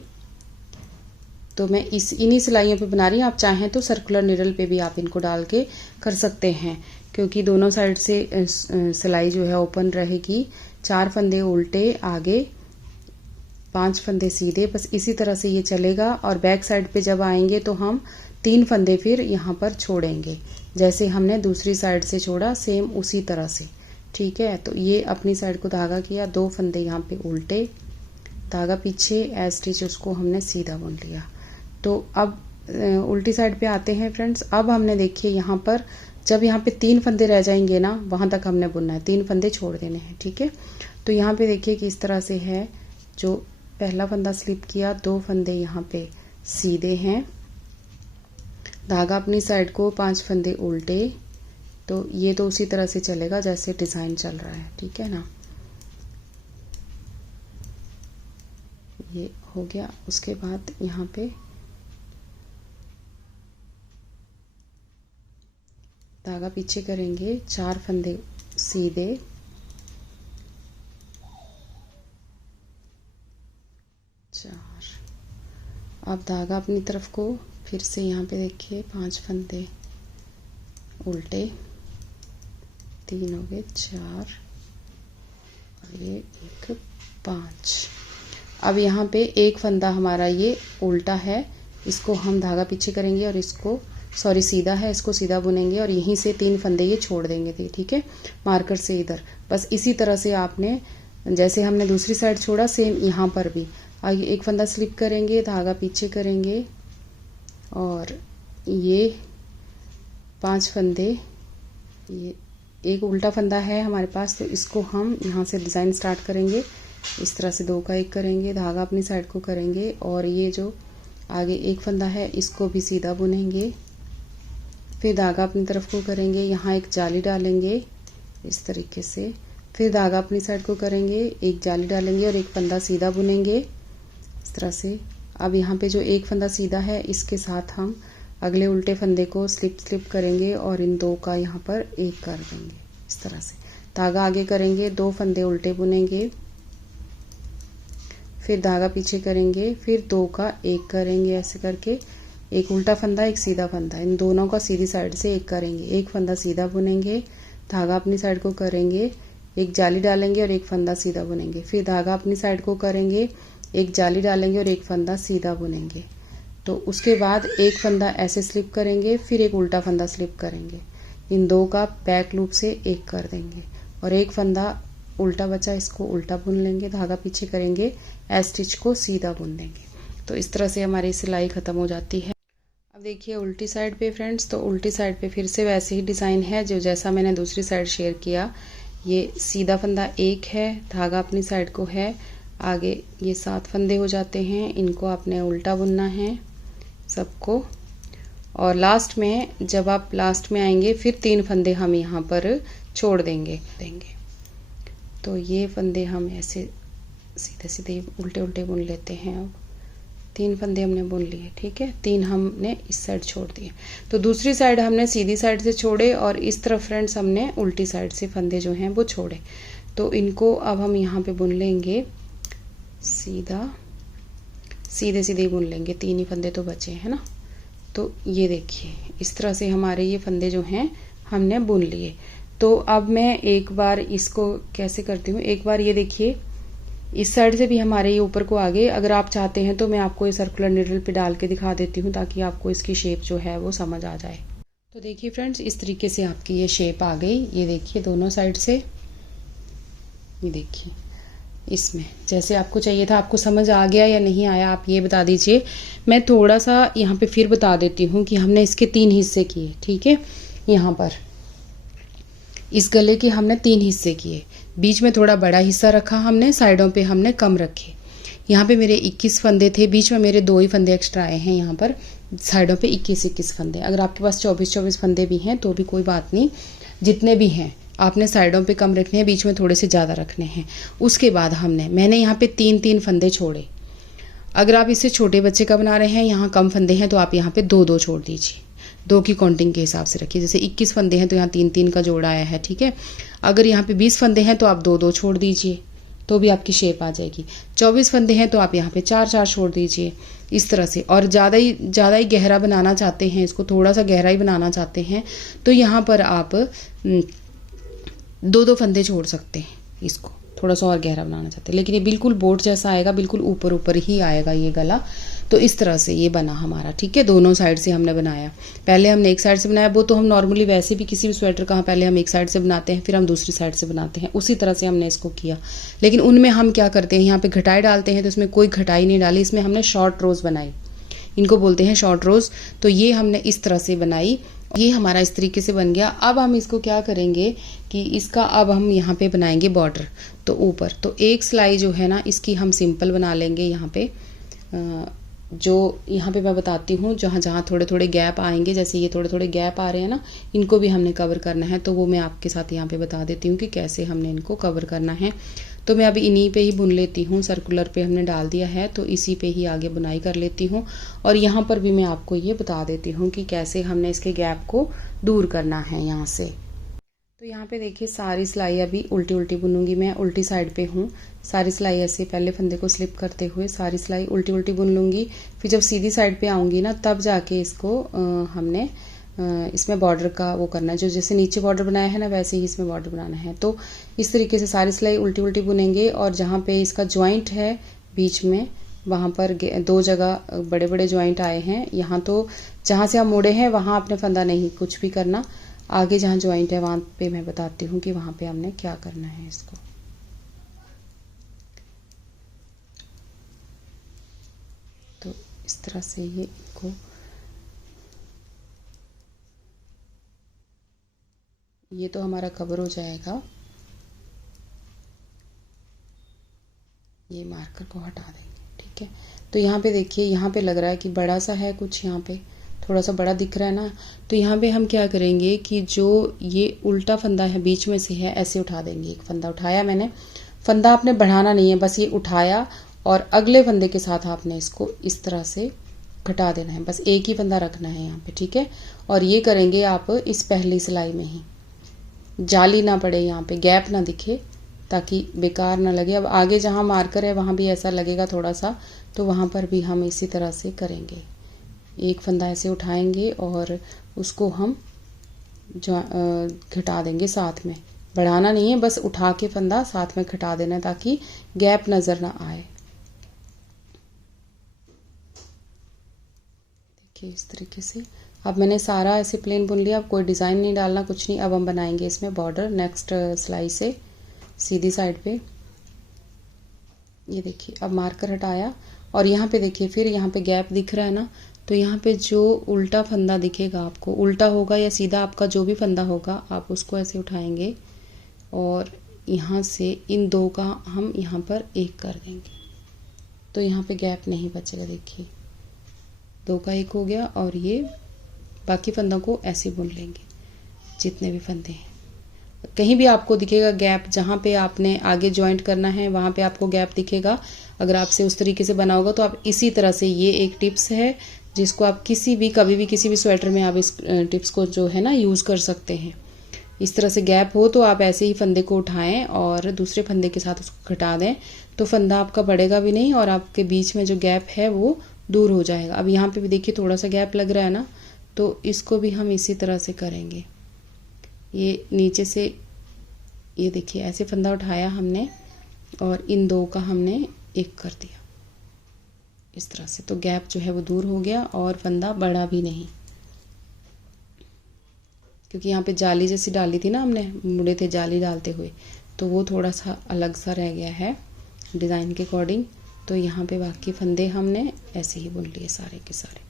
तो मैं इन्हीं सिलाइयों पे बना रही हूँ, आप चाहें तो सर्कुलर निडल पे भी आप इनको डाल के कर सकते हैं, क्योंकि दोनों साइड से सिलाई जो है ओपन रहेगी। 4 फंदे उल्टे आगे, 5 फंदे सीधे, बस इसी तरह से ये चलेगा। और बैक साइड पे जब आएंगे तो हम 3 फंदे फिर यहाँ पर छोड़ेंगे, जैसे हमने दूसरी साइड से छोड़ा सेम उसी तरह से। ठीक है, तो ये अपनी साइड को धागा किया, 2 फंदे यहाँ पे उल्टे, धागा पीछे, एज स्टिच उसको हमने सीधा बुन लिया। तो अब उल्टी साइड पे आते हैं फ्रेंड्स। अब हमने देखिए यहाँ पर जब यहाँ पे 3 फंदे रह जाएंगे ना, वहां तक हमने बुनना है, 3 फंदे छोड़ देने हैं। ठीक है, तो यहाँ पे देखिए कि इस तरह से है, जो पहला फंदा स्लिप किया, 2 फंदे यहाँ पे सीधे हैं, धागा अपनी साइड को, 5 फंदे उल्टे। तो ये तो उसी तरह से चलेगा जैसे डिजाइन चल रहा है। ठीक है ना, ये हो गया। उसके बाद यहाँ पे धागा पीछे करेंगे, 4 फंदे सीधे, अब धागा अपनी तरफ को फिर से यहाँ पे देखिए, 5 फंदे उल्टे, 3 हो गए, 4 और ये 1 5। अब यहाँ पे एक फंदा हमारा ये उल्टा है, इसको हम धागा पीछे करेंगे और इसको सीधा है, इसको सीधा बुनेंगे और यहीं से 3 फंदे ये छोड़ देंगे थे। ठीक है, मार्कर से इधर, बस इसी तरह से आपने जैसे हमने दूसरी साइड छोड़ा सेम यहाँ पर भी आगे एक फंदा स्लिप करेंगे, धागा पीछे करेंगे और ये 5 फंदे, ये एक उल्टा फंदा है हमारे पास, तो इसको हम यहाँ से डिज़ाइन स्टार्ट करेंगे। इस तरह से 2 का 1 करेंगे, धागा अपनी साइड को करेंगे और ये जो आगे एक फंदा है इसको भी सीधा बुनेंगे, फिर धागा अपनी तरफ को करेंगे, यहाँ एक जाली डालेंगे इस तरीके से, फिर धागा अपनी साइड को करेंगे, एक जाली डालेंगे और एक फंदा सीधा बुनेंगे इस तरह से। अब यहाँ पे जो एक फंदा सीधा है इसके साथ हम अगले उल्टे फंदे को स्लिप करेंगे और इन 2 का यहाँ पर 1 कर देंगे इस तरह से। धागा आगे करेंगे, 2 फंदे उल्टे बुनेंगे, फिर धागा पीछे करेंगे, फिर 2 का 1 करेंगे, ऐसे करके एक उल्टा फंदा एक सीधा फंदा, इन दोनों का सीधी साइड से 1 करेंगे, एक फंदा सीधा बुनेंगे, धागा अपनी साइड को करेंगे, एक जाली डालेंगे और एक फंदा सीधा बुनेंगे, फिर धागा अपनी साइड को करेंगे, एक जाली डालेंगे और एक फंदा सीधा बुनेंगे। तो उसके बाद एक फंदा ऐसे स्लिप करेंगे, फिर एक उल्टा फंदा स्लिप करेंगे, इन 2 का बैक लूप से 1 कर देंगे और एक फंदा उल्टा बचा, इसको उल्टा बुन लेंगे, धागा पीछे करेंगे, एज स्टिच को सीधा बुन देंगे। तो इस तरह से हमारी सिलाई खत्म हो जाती है। अब देखिए उल्टी साइड पे फ्रेंड्स, तो उल्टी साइड पे फिर से वैसे ही डिज़ाइन है जो जैसा मैंने दूसरी साइड शेयर किया। ये सीधा फंदा 1 है, धागा अपनी साइड को है, आगे ये 7 फंदे हो जाते हैं, इनको आपने उल्टा बुनना है सबको, और लास्ट में जब आप लास्ट में आएंगे फिर 3 फंदे हम यहाँ पर छोड़ देंगे। तो ये फंदे हम ऐसे सीधे सीधे उल्टे उल्टे बुन लेते हैं। अब 3 फंदे हमने बुन लिए, ठीक है, 3 हमने इस साइड छोड़ दिए, तो दूसरी साइड हमने सीधी साइड से छोड़े और इस तरफ फ्रेंड्स हमने उल्टी साइड से फंदे जो हैं वो छोड़े। तो इनको अब हम यहाँ पे बुन लेंगे सीधा, सीधे सीधे बुन लेंगे, 3 ही फंदे तो बचे हैं ना। तो ये देखिए इस तरह से हमारे ये फंदे जो हैं हमने बुन लिए। तो अब मैं एक बार इसको कैसे करती हूँ, एक बार ये देखिए इस साइड से भी हमारे ये ऊपर को आगे, अगर आप चाहते हैं तो मैं आपको ये सर्कुलर निडल पे डाल के दिखा देती हूँ ताकि आपको इसकी शेप जो है वो समझ आ जाए। तो देखिए फ्रेंड्स इस तरीके से आपकी ये शेप आ गई, ये देखिए दोनों साइड से, ये देखिए इसमें जैसे आपको चाहिए था। आपको समझ आ गया या नहीं आया आप ये बता दीजिए। मैं थोड़ा सा यहाँ पे फिर बता देती हूँ कि हमने इसके 3 हिस्से किए, ठीक है। यहाँ पर इस गले के हमने 3 हिस्से किए, बीच में थोड़ा बड़ा हिस्सा रखा हमने, साइडों पे हमने कम रखे। यहाँ पे मेरे 21 फंदे थे, बीच में मेरे 2 ही फंदे एक्स्ट्रा आए हैं। यहाँ पर साइडों पे 21 फंदे। अगर आपके पास 24 फंदे भी हैं तो भी कोई बात नहीं, जितने भी हैं आपने साइडों पे कम रखने हैं, बीच में थोड़े से ज़्यादा रखने हैं। उसके बाद मैंने यहाँ पे 3-3 फंदे छोड़े। अगर आप इससे छोटे बच्चे का बना रहे हैं, यहाँ कम फंदे हैं, तो आप यहाँ पे 2-2 छोड़ दीजिए। 2 की काउंटिंग के हिसाब से रखिए। जैसे 21 फंदे हैं तो यहाँ 3-3 का जोड़ आया है, ठीक है। अगर यहाँ पे 20 फंदे हैं तो आप 2-2 छोड़ दीजिए, तो भी आपकी शेप आ जाएगी। 24 फंदे हैं तो आप यहाँ पे 4-4 छोड़ दीजिए, इस तरह से। और ज़्यादा ही गहरा बनाना चाहते हैं, इसको थोड़ा सा गहरा ही बनाना चाहते हैं, तो यहाँ पर आप 2-2 फंदे छोड़ सकते हैं। इसको थोड़ा सा और गहरा बनाना चाहते हैं, लेकिन ये बिल्कुल बोट जैसा आएगा, बिल्कुल ऊपर ऊपर ही आएगा ये गला। तो इस तरह से ये बना हमारा, ठीक है। दोनों साइड से हमने बनाया। पहले हमने एक साइड से बनाया, वो तो हम नॉर्मली वैसे भी किसी भी स्वेटर का पहले हम एक साइड से बनाते हैं, फिर हम दूसरी साइड से बनाते हैं, उसी तरह से हमने इसको किया। लेकिन उनमें हम क्या करते हैं, यहाँ पे घटाई डालते हैं, तो इसमें कोई घटाई नहीं डाली, इसमें हमने शॉर्ट रोज बनाई, इनको बोलते हैं शॉर्ट रोज। तो ये हमने इस तरह से बनाई, ये हमारा इस तरीके से बन गया। अब हम इसको क्या करेंगे कि इसका अब हम यहाँ पे बनाएंगे बॉर्डर। तो ऊपर तो एक सिलाई जो है ना, इसकी हम सिंपल बना लेंगे। यहाँ पे जो यहाँ पे मैं बताती हूँ, जहाँ जहाँ थोड़े थोड़े गैप आएंगे, जैसे ये थोड़े थोड़े गैप आ रहे हैं ना, इनको भी हमने कवर करना है। तो वो मैं आपके साथ यहाँ पे बता देती हूँ कि कैसे हमने इनको कवर करना है। तो मैं अभी इन्हीं पे ही बुन लेती हूँ, सर्कुलर पे हमने डाल दिया है, तो इसी पे ही आगे बुनाई कर लेती हूँ। और यहाँ पर भी मैं आपको ये बता देती हूँ कि कैसे हमने इसके गैप को दूर करना है यहाँ से। तो यहाँ पे देखिए, सारी सिलाई अभी उल्टी उल्टी बुनूंगी मैं, उल्टी साइड पे हूँ। सारी सिलाई ऐसे पहले फंदे को स्लिप करते हुए सारी सिलाई उल्टी उल्टी बुन लूँगी। फिर जब सीधी साइड पे आऊँगी ना, तब जाके इसको हमने इसमें बॉर्डर का वो करना है। जो जैसे नीचे बॉर्डर बनाया है ना, वैसे ही इसमें बॉर्डर बनाना है। तो इस तरीके से सारी सिलाई उल्टी उल्टी बुनेंगे। और जहाँ पे इसका ज्वाइंट है बीच में, वहाँ पर 2 जगह बड़े बड़े ज्वाइंट आए हैं। यहाँ तो जहाँ से हम मोड़े हैं वहाँ आपने फंदा नहीं कुछ भी करना, आगे जहाँ ज्वाइंट है वहाँ पे मैं बताती हूँ कि वहाँ पे हमने क्या करना है इसको। तो इस तरह से ये को ये तो हमारा कवर हो जाएगा। ये मार्कर को हटा देंगे, ठीक है। तो यहाँ पे देखिए, यहाँ पे लग रहा है कि बड़ा सा है कुछ, यहाँ पे थोड़ा सा बड़ा दिख रहा है ना। तो यहाँ पे हम क्या करेंगे कि जो ये उल्टा फंदा है बीच में से है, ऐसे उठा देंगे। एक फंदा उठाया मैंने, फंदा आपने बढ़ाना नहीं है, बस ये उठाया और अगले फंदे के साथ आपने इसको इस तरह से घटा देना है। बस एक ही फंदा रखना है यहाँ पे, ठीक है। और ये करेंगे आप इस पहली सिलाई में ही, जाली ना पड़े, यहाँ पे गैप ना दिखे, ताकि बेकार ना लगे। अब आगे जहाँ मार्कर है वहाँ भी ऐसा लगेगा थोड़ा सा, तो वहाँ पर भी हम इसी तरह से करेंगे। एक फंदा ऐसे उठाएंगे और उसको हम घटा देंगे साथ में, बढ़ाना नहीं है, बस उठा के फंदा साथ में घटा देना है ताकि गैप नज़र ना आए। देखिए इस तरीके से। अब मैंने सारा ऐसे प्लेन बुन लिया, अब कोई डिज़ाइन नहीं डालना, कुछ नहीं। अब हम बनाएंगे इसमें बॉर्डर नेक्स्ट सिलाई से सीधी साइड पे। ये देखिए, अब मार्कर हटाया और यहाँ पे देखिए, फिर यहाँ पे गैप दिख रहा है ना, तो यहाँ पे जो उल्टा फंदा दिखेगा आपको, उल्टा होगा या सीधा, आपका जो भी फंदा होगा, आप उसको ऐसे उठाएंगे और यहाँ से इन 2 का हम यहाँ पर 1 कर देंगे। तो यहाँ पे गैप नहीं बचेगा। देखिए 2 का 1 हो गया और ये बाकी फंदों को ऐसे बुन लेंगे जितने भी फंदे हैं। कहीं भी आपको दिखेगा गैप, जहाँ पे आपने आगे ज्वाइंट करना है वहाँ पे आपको गैप दिखेगा। अगर आपसे उस तरीके से बना होगा तो आप इसी तरह से, ये एक टिप्स है जिसको आप किसी भी कभी भी किसी भी स्वेटर में आप इस टिप्स को जो है ना यूज़ कर सकते हैं। इस तरह से गैप हो तो आप ऐसे ही फंदे को उठाएं और दूसरे फंदे के साथ उसको घटा दें, तो फंदा आपका बढ़ेगा भी नहीं और आपके बीच में जो गैप है वो दूर हो जाएगा। अब यहाँ पे भी देखिए थोड़ा सा गैप लग रहा है ना, तो इसको भी हम इसी तरह से करेंगे। ये नीचे से, ये देखिए ऐसे फंदा उठाया हमने और इन 2 का हमने 1 कर दिया इस तरह से, तो गैप जो है वो दूर हो गया और फंदा बढ़ा भी नहीं, क्योंकि यहाँ पे जाली जैसी डाली थी ना हमने, मुड़े थे जाली डालते हुए, तो वो थोड़ा सा अलग सा रह गया है। डिज़ाइन के अकॉर्डिंग। तो यहाँ पे बाकी फंदे हमने ऐसे ही बुन लिए सारे के सारे।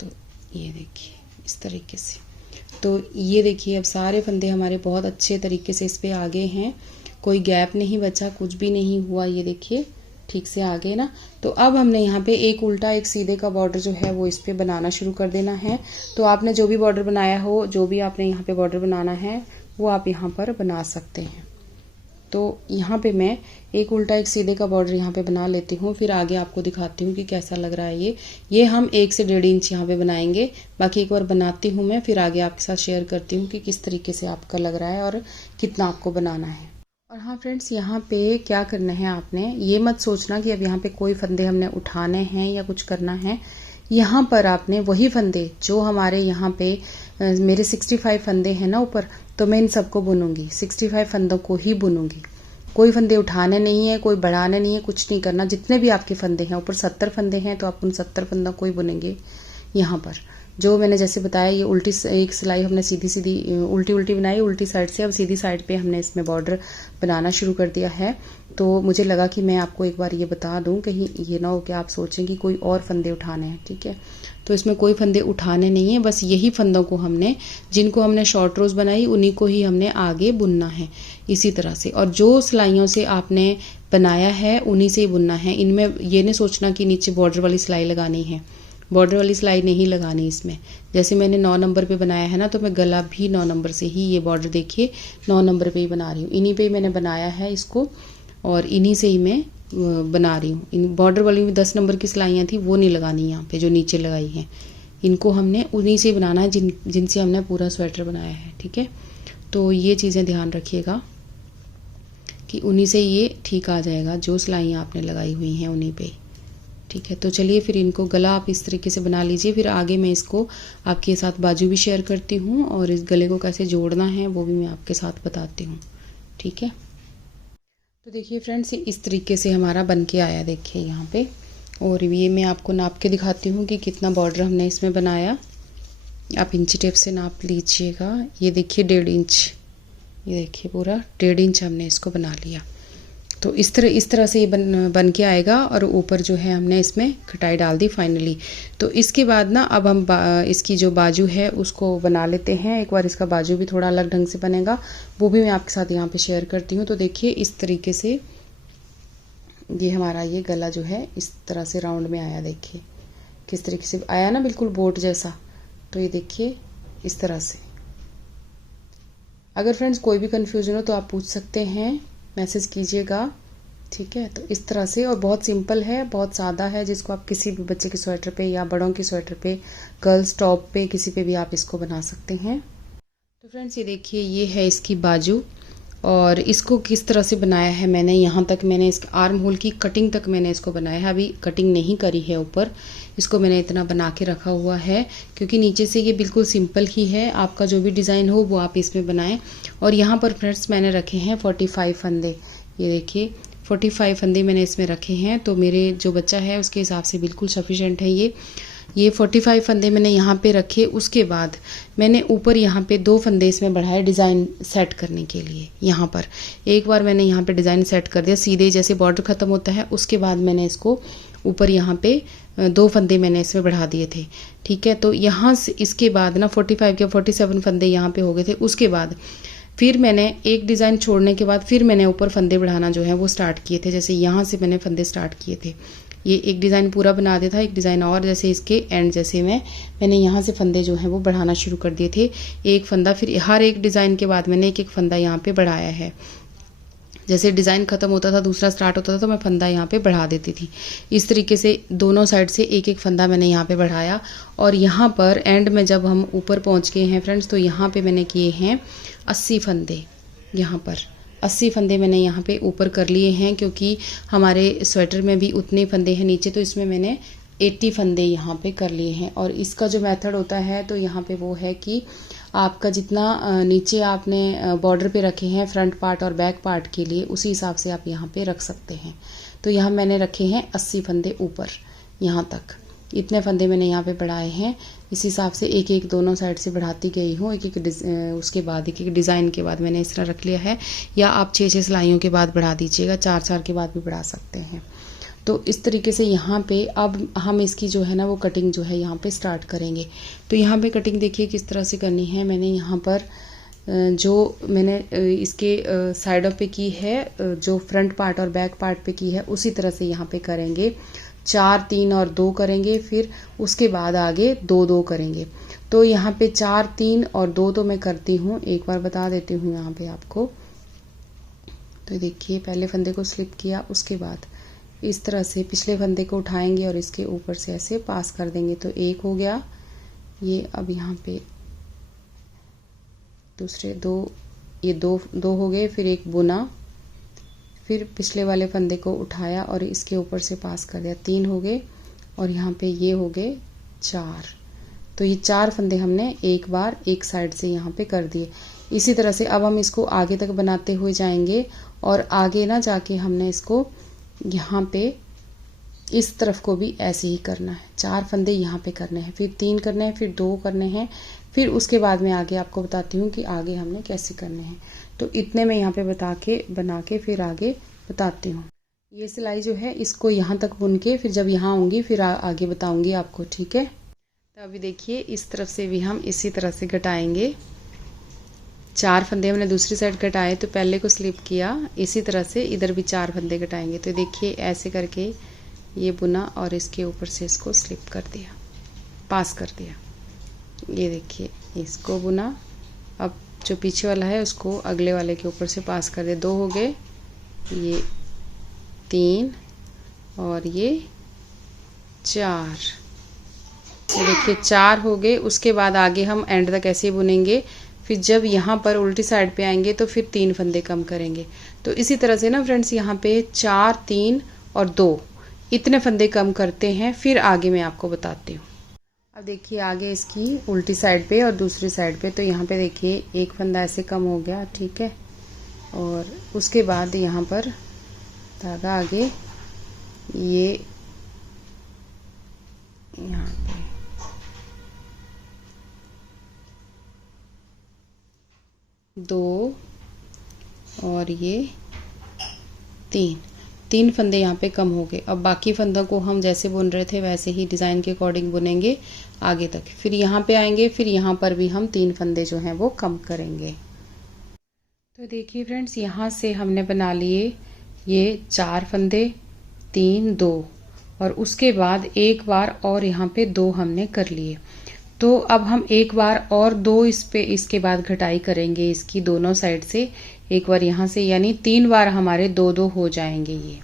तो ये देखिए इस तरीके से। तो ये देखिए अब सारे फंदे हमारे बहुत अच्छे तरीके से इस पे आ गए हैं, कोई गैप नहीं बचा, कुछ भी नहीं हुआ। ये देखिए ठीक से आ गए ना। तो अब हमने यहाँ पे एक उल्टा एक सीधे का बॉर्डर जो है वो इस पे बनाना शुरू कर देना है। तो आपने जो भी बॉर्डर बनाया हो, जो भी आपने यहाँ पे बॉर्डर बनाना है वो आप यहाँ पर बना सकते हैं। तो यहाँ पे मैं एक उल्टा एक सीधे का बॉर्डर यहाँ पे बना लेती हूँ, फिर आगे आपको दिखाती हूँ कि कैसा लग रहा है ये हम 1 से 1.5 इंच यहाँ पे बनाएंगे। बाकी एक बार बनाती हूँ मैं, फिर आगे आपके साथ शेयर करती हूँ कि किस तरीके से आपका लग रहा है और कितना आपको बनाना है। और हाँ फ्रेंड्स, यहाँ पे क्या करना है, आपने ये मत सोचना कि अब यहाँ पे कोई फंदे हमने उठाने हैं या कुछ करना है। यहाँ पर आपने वही फंदे जो हमारे यहाँ पे मेरे 65 फंदे हैं ना ऊपर, तो मैं इन सबको बुनूंगी, 65 फंदों को ही बुनूंगी। कोई फंदे उठाने नहीं है, कोई बढ़ाने नहीं है, कुछ नहीं करना। जितने भी आपके फंदे हैं, ऊपर 70 फंदे हैं तो आप उन 70 फंदों को ही बुनेंगे। यहाँ पर जो मैंने जैसे बताया, ये उल्टी एक सिलाई हमने सीधी सीधी उल्टी उल्टी बनाई उल्टी साइड से। अब सीधी साइड पे हमने इसमें बॉर्डर बनाना शुरू कर दिया है। तो मुझे लगा कि मैं आपको एक बार ये बता दूं, कहीं ये ना हो कि आप सोचें कि कोई और फंदे उठाने हैं। ठीक है, तो इसमें कोई फंदे उठाने नहीं है, बस यही फंदों को हमने, जिनको हमने शॉर्ट रोज बनाई उन्हीं को ही हमने आगे बुनना है इसी तरह से। और जो सिलाइयों से आपने बनाया है उन्हीं से ही बुनना है। इनमें ये नहीं सोचना कि नीचे बॉर्डर वाली सिलाई लगानी है, बॉर्डर वाली सिलाई नहीं लगानी इसमें। जैसे मैंने 9 नंबर पे बनाया है ना, तो मैं गला भी 9 नंबर से ही, ये बॉर्डर देखिए 9 नंबर पे ही बना रही हूँ। इन्हीं पे ही मैंने बनाया है इसको और इन्हीं से ही मैं बना रही हूँ। इन बॉर्डर वाली में 10 नंबर की सिलाइयाँ थी, वो नहीं लगानी यहाँ पे, जो नीचे लगाई हैं इनको हमने उन्हीं से बनाना है जिनसे हमने पूरा स्वेटर बनाया है। ठीक है, तो ये चीज़ें ध्यान रखिएगा कि उन्हीं से ये ठीक आ जाएगा, जो सिलाइयाँ आपने लगाई हुई हैं उन्हीं पे। ठीक है, तो चलिए फिर इनको गला आप इस तरीके से बना लीजिए। फिर आगे मैं इसको आपके साथ बाजू भी शेयर करती हूँ और इस गले को कैसे जोड़ना है वो भी मैं आपके साथ बताती हूँ। ठीक है, तो देखिए फ्रेंड्स, इस तरीके से हमारा बन के आया, देखिए यहाँ पे। और ये मैं आपको नाप के दिखाती हूँ कि कितना बॉर्डर हमने इसमें बनाया। आप इंची टेप से नाप लीजिएगा। ये देखिए 1.5 इंच, ये देखिए पूरा 1.5 इंच हमने इसको बना लिया। तो इस तरह से ये बन के आएगा। और ऊपर जो है हमने इसमें कटाई डाल दी फाइनली। तो इसके बाद ना अब हम इसकी जो बाजू है उसको बना लेते हैं। एक बार इसका बाजू भी थोड़ा अलग ढंग से बनेगा, वो भी मैं आपके साथ यहाँ पे शेयर करती हूँ। तो देखिए इस तरीके से ये हमारा ये गला जो है इस तरह से राउंड में आया। देखिए किस तरीके से आया ना, बिल्कुल बोट जैसा। तो ये देखिए इस तरह से। अगर फ्रेंड्स कोई भी कन्फ्यूजन हो तो आप पूछ सकते हैं, मैसेज कीजिएगा। ठीक है, तो इस तरह से। और बहुत सिंपल है, बहुत सादा है, जिसको आप किसी भी बच्चे के स्वेटर पे या बड़ों के स्वेटर पे, गर्ल्स टॉप पे, किसी पे भी आप इसको बना सकते हैं। तो फ्रेंड्स ये देखिए ये है इसकी बाजू। और इसको किस तरह से बनाया है मैंने, यहाँ तक मैंने इसके आर्म होल की कटिंग तक मैंने इसको बनाया है। अभी कटिंग नहीं करी है ऊपर, इसको मैंने इतना बना के रखा हुआ है क्योंकि नीचे से ये बिल्कुल सिंपल ही है। आपका जो भी डिज़ाइन हो वो आप इसमें बनाएं। और यहाँ पर फ्रेंड्स मैंने रखे हैं 45 फंदे। ये देखिए 45 फंदे मैंने इसमें रखे हैं। तो मेरे जो बच्चा है उसके हिसाब से बिल्कुल सफिशेंट है ये 45 फंदे मैंने यहाँ पे रखे। उसके बाद मैंने ऊपर यहाँ पे 2 फंदे इसमें बढ़ाए डिज़ाइन सेट करने के लिए। यहाँ पर एक बार मैंने यहाँ पे डिज़ाइन सेट कर दिया, सीधे जैसे बॉर्डर ख़त्म होता है। उसके बाद मैंने इसको ऊपर यहाँ पे 2 फंदे मैंने इसमें बढ़ा दिए थे। ठीक है, तो यहाँ से इसके बाद ना 45 के 47 फंदे यहाँ पे हो गए थे। उसके बाद फिर मैंने एक डिज़ाइन छोड़ने के बाद फिर मैंने ऊपर फंदे बढ़ाना जो है वो स्टार्ट किए थे। जैसे यहाँ से मैंने फंदे स्टार्ट किए थे, ये एक डिज़ाइन पूरा बना दिया था, एक डिज़ाइन और जैसे इसके एंड जैसे मैंने यहाँ से फंदे जो हैं वो बढ़ाना शुरू कर दिए थे। एक फंदा, फिर हर एक डिज़ाइन के बाद मैंने एक एक फंदा यहाँ पे बढ़ाया है। जैसे डिज़ाइन ख़त्म होता था, दूसरा स्टार्ट होता था, तो मैं फंदा यहाँ पे बढ़ा देती थी। इस तरीके से दोनों साइड से एक एक फंदा मैंने यहाँ पे बढ़ाया। और यहाँ पर एंड में जब हम ऊपर पहुँच गए हैं फ्रेंड्स, तो यहाँ पे मैंने किए हैं 80 फंदे। यहाँ पर 80 फंदे मैंने यहाँ पे ऊपर कर लिए हैं, क्योंकि हमारे स्वेटर में भी उतने फंदे हैं नीचे, तो इसमें मैंने 80 फंदे यहाँ पे कर लिए हैं। और इसका जो मेथड होता है तो यहाँ पे वो है कि आपका जितना नीचे आपने बॉर्डर पे रखे हैं फ्रंट पार्ट और बैक पार्ट के लिए, उसी हिसाब से आप यहाँ पे रख सकते हैं। तो यहाँ मैंने रखे हैं 80 फंदे ऊपर यहाँ तक। इतने फंदे मैंने यहाँ पे बढ़ाए हैं। इस हिसाब से एक एक दोनों साइड से बढ़ाती गई हूँ। एक एक उसके बाद एक एक डिज़ाइन के बाद मैंने इस तरह रख लिया है। या आप 6-6 सिलाइयों के बाद बढ़ा दीजिएगा, 4-4 के बाद भी बढ़ा सकते हैं। तो इस तरीके से यहाँ पे अब हम इसकी जो है ना वो कटिंग जो है यहाँ पे स्टार्ट करेंगे। तो यहाँ पे कटिंग देखिए किस तरह से करनी है। मैंने यहाँ पर जो मैंने इसके साइडों पे की है, जो फ्रंट पार्ट और बैक पार्ट पे की है, उसी तरह से यहाँ पे करेंगे। 4 3 और 2 करेंगे, फिर उसके बाद आगे 2 2 करेंगे। तो यहाँ पे 4 3 और 2 तो मैं करती हूँ, एक बार बता देती हूँ यहाँ पे आपको। तो देखिए पहले फंदे को स्लिप किया, उसके बाद इस तरह से पिछले फंदे को उठाएंगे और इसके ऊपर से ऐसे पास कर देंगे। तो एक हो गया ये। अब यहाँ पे दूसरे 2, ये 2 हो गए, फिर एक बुना, फिर पिछले वाले फंदे को उठाया और इसके ऊपर से पास कर दिया, 3 हो गए। और यहाँ पे ये हो गए 4। तो ये 4 फंदे हमने एक बार एक साइड से यहाँ पे कर दिए। इसी तरह से अब हम इसको आगे तक बनाते हुए जाएंगे और आगे ना जाके हमने इसको यहाँ पे इस तरफ को भी ऐसे ही करना है। 4 फंदे यहाँ पे करने हैं, फिर 3 करने हैं, फिर 2 करने हैं, फिर उसके बाद मैं आगे आपको बताती हूँ कि आगे हमने कैसे करने हैं। तो इतने मैं यहाँ पे बना के फिर आगे बताती हूँ। ये सिलाई जो है इसको यहाँ तक बुन के फिर जब यहाँ आऊँगी फिर आगे बताऊँगी आपको, ठीक है। तो अभी देखिए इस तरफ से भी हम इसी तरह से घटाएंगे। 4 फंदे हमने दूसरी साइड घटाए, तो पहले को स्लिप किया, इसी तरह से इधर भी 4 फंदे घटाएंगे। तो देखिए ऐसे करके ये बुना और इसके ऊपर से इसको स्लिप कर दिया, पास कर दिया। ये देखिए इसको बुना, अब जो पीछे वाला है उसको अगले वाले के ऊपर से पास कर दिया। 2 हो गए, ये 3 और ये 4। ये देखिए 4 हो गए। उसके बाद आगे हम एंड तक ऐसे ही बुनेंगे। फिर जब यहाँ पर उल्टी साइड पे आएंगे तो फिर 3 फंदे कम करेंगे। तो इसी तरह से ना फ्रेंड्स यहाँ पे 4 3 और 2 इतने फंदे कम करते हैं, फिर आगे मैं आपको बताती हूँ। अब देखिए आगे इसकी उल्टी साइड पे और दूसरी साइड पे, तो यहाँ पे देखिए एक फंदा ऐसे कम हो गया, ठीक है। और उसके बाद यहाँ पर धागा आगे ये यहाँ पे 2 और ये 3 फंदे यहाँ पे कम हो गए। अब बाकी फंदों को हम जैसे बुन रहे थे वैसे ही डिज़ाइन के अकॉर्डिंग बुनेंगे आगे तक। फिर यहाँ पे आएंगे, फिर यहाँ पर भी हम 3 फंदे जो हैं वो कम करेंगे। तो देखिए फ्रेंड्स यहाँ से हमने बना लिए ये 4 फंदे, 3 2 और उसके बाद एक बार और यहाँ पे 2 हमने कर लिए। तो अब हम एक बार और 2 इसके बाद घटाई करेंगे इसकी दोनों साइड से, एक बार यहाँ से, यानी 3 बार हमारे 2 2 हो जाएंगे ये,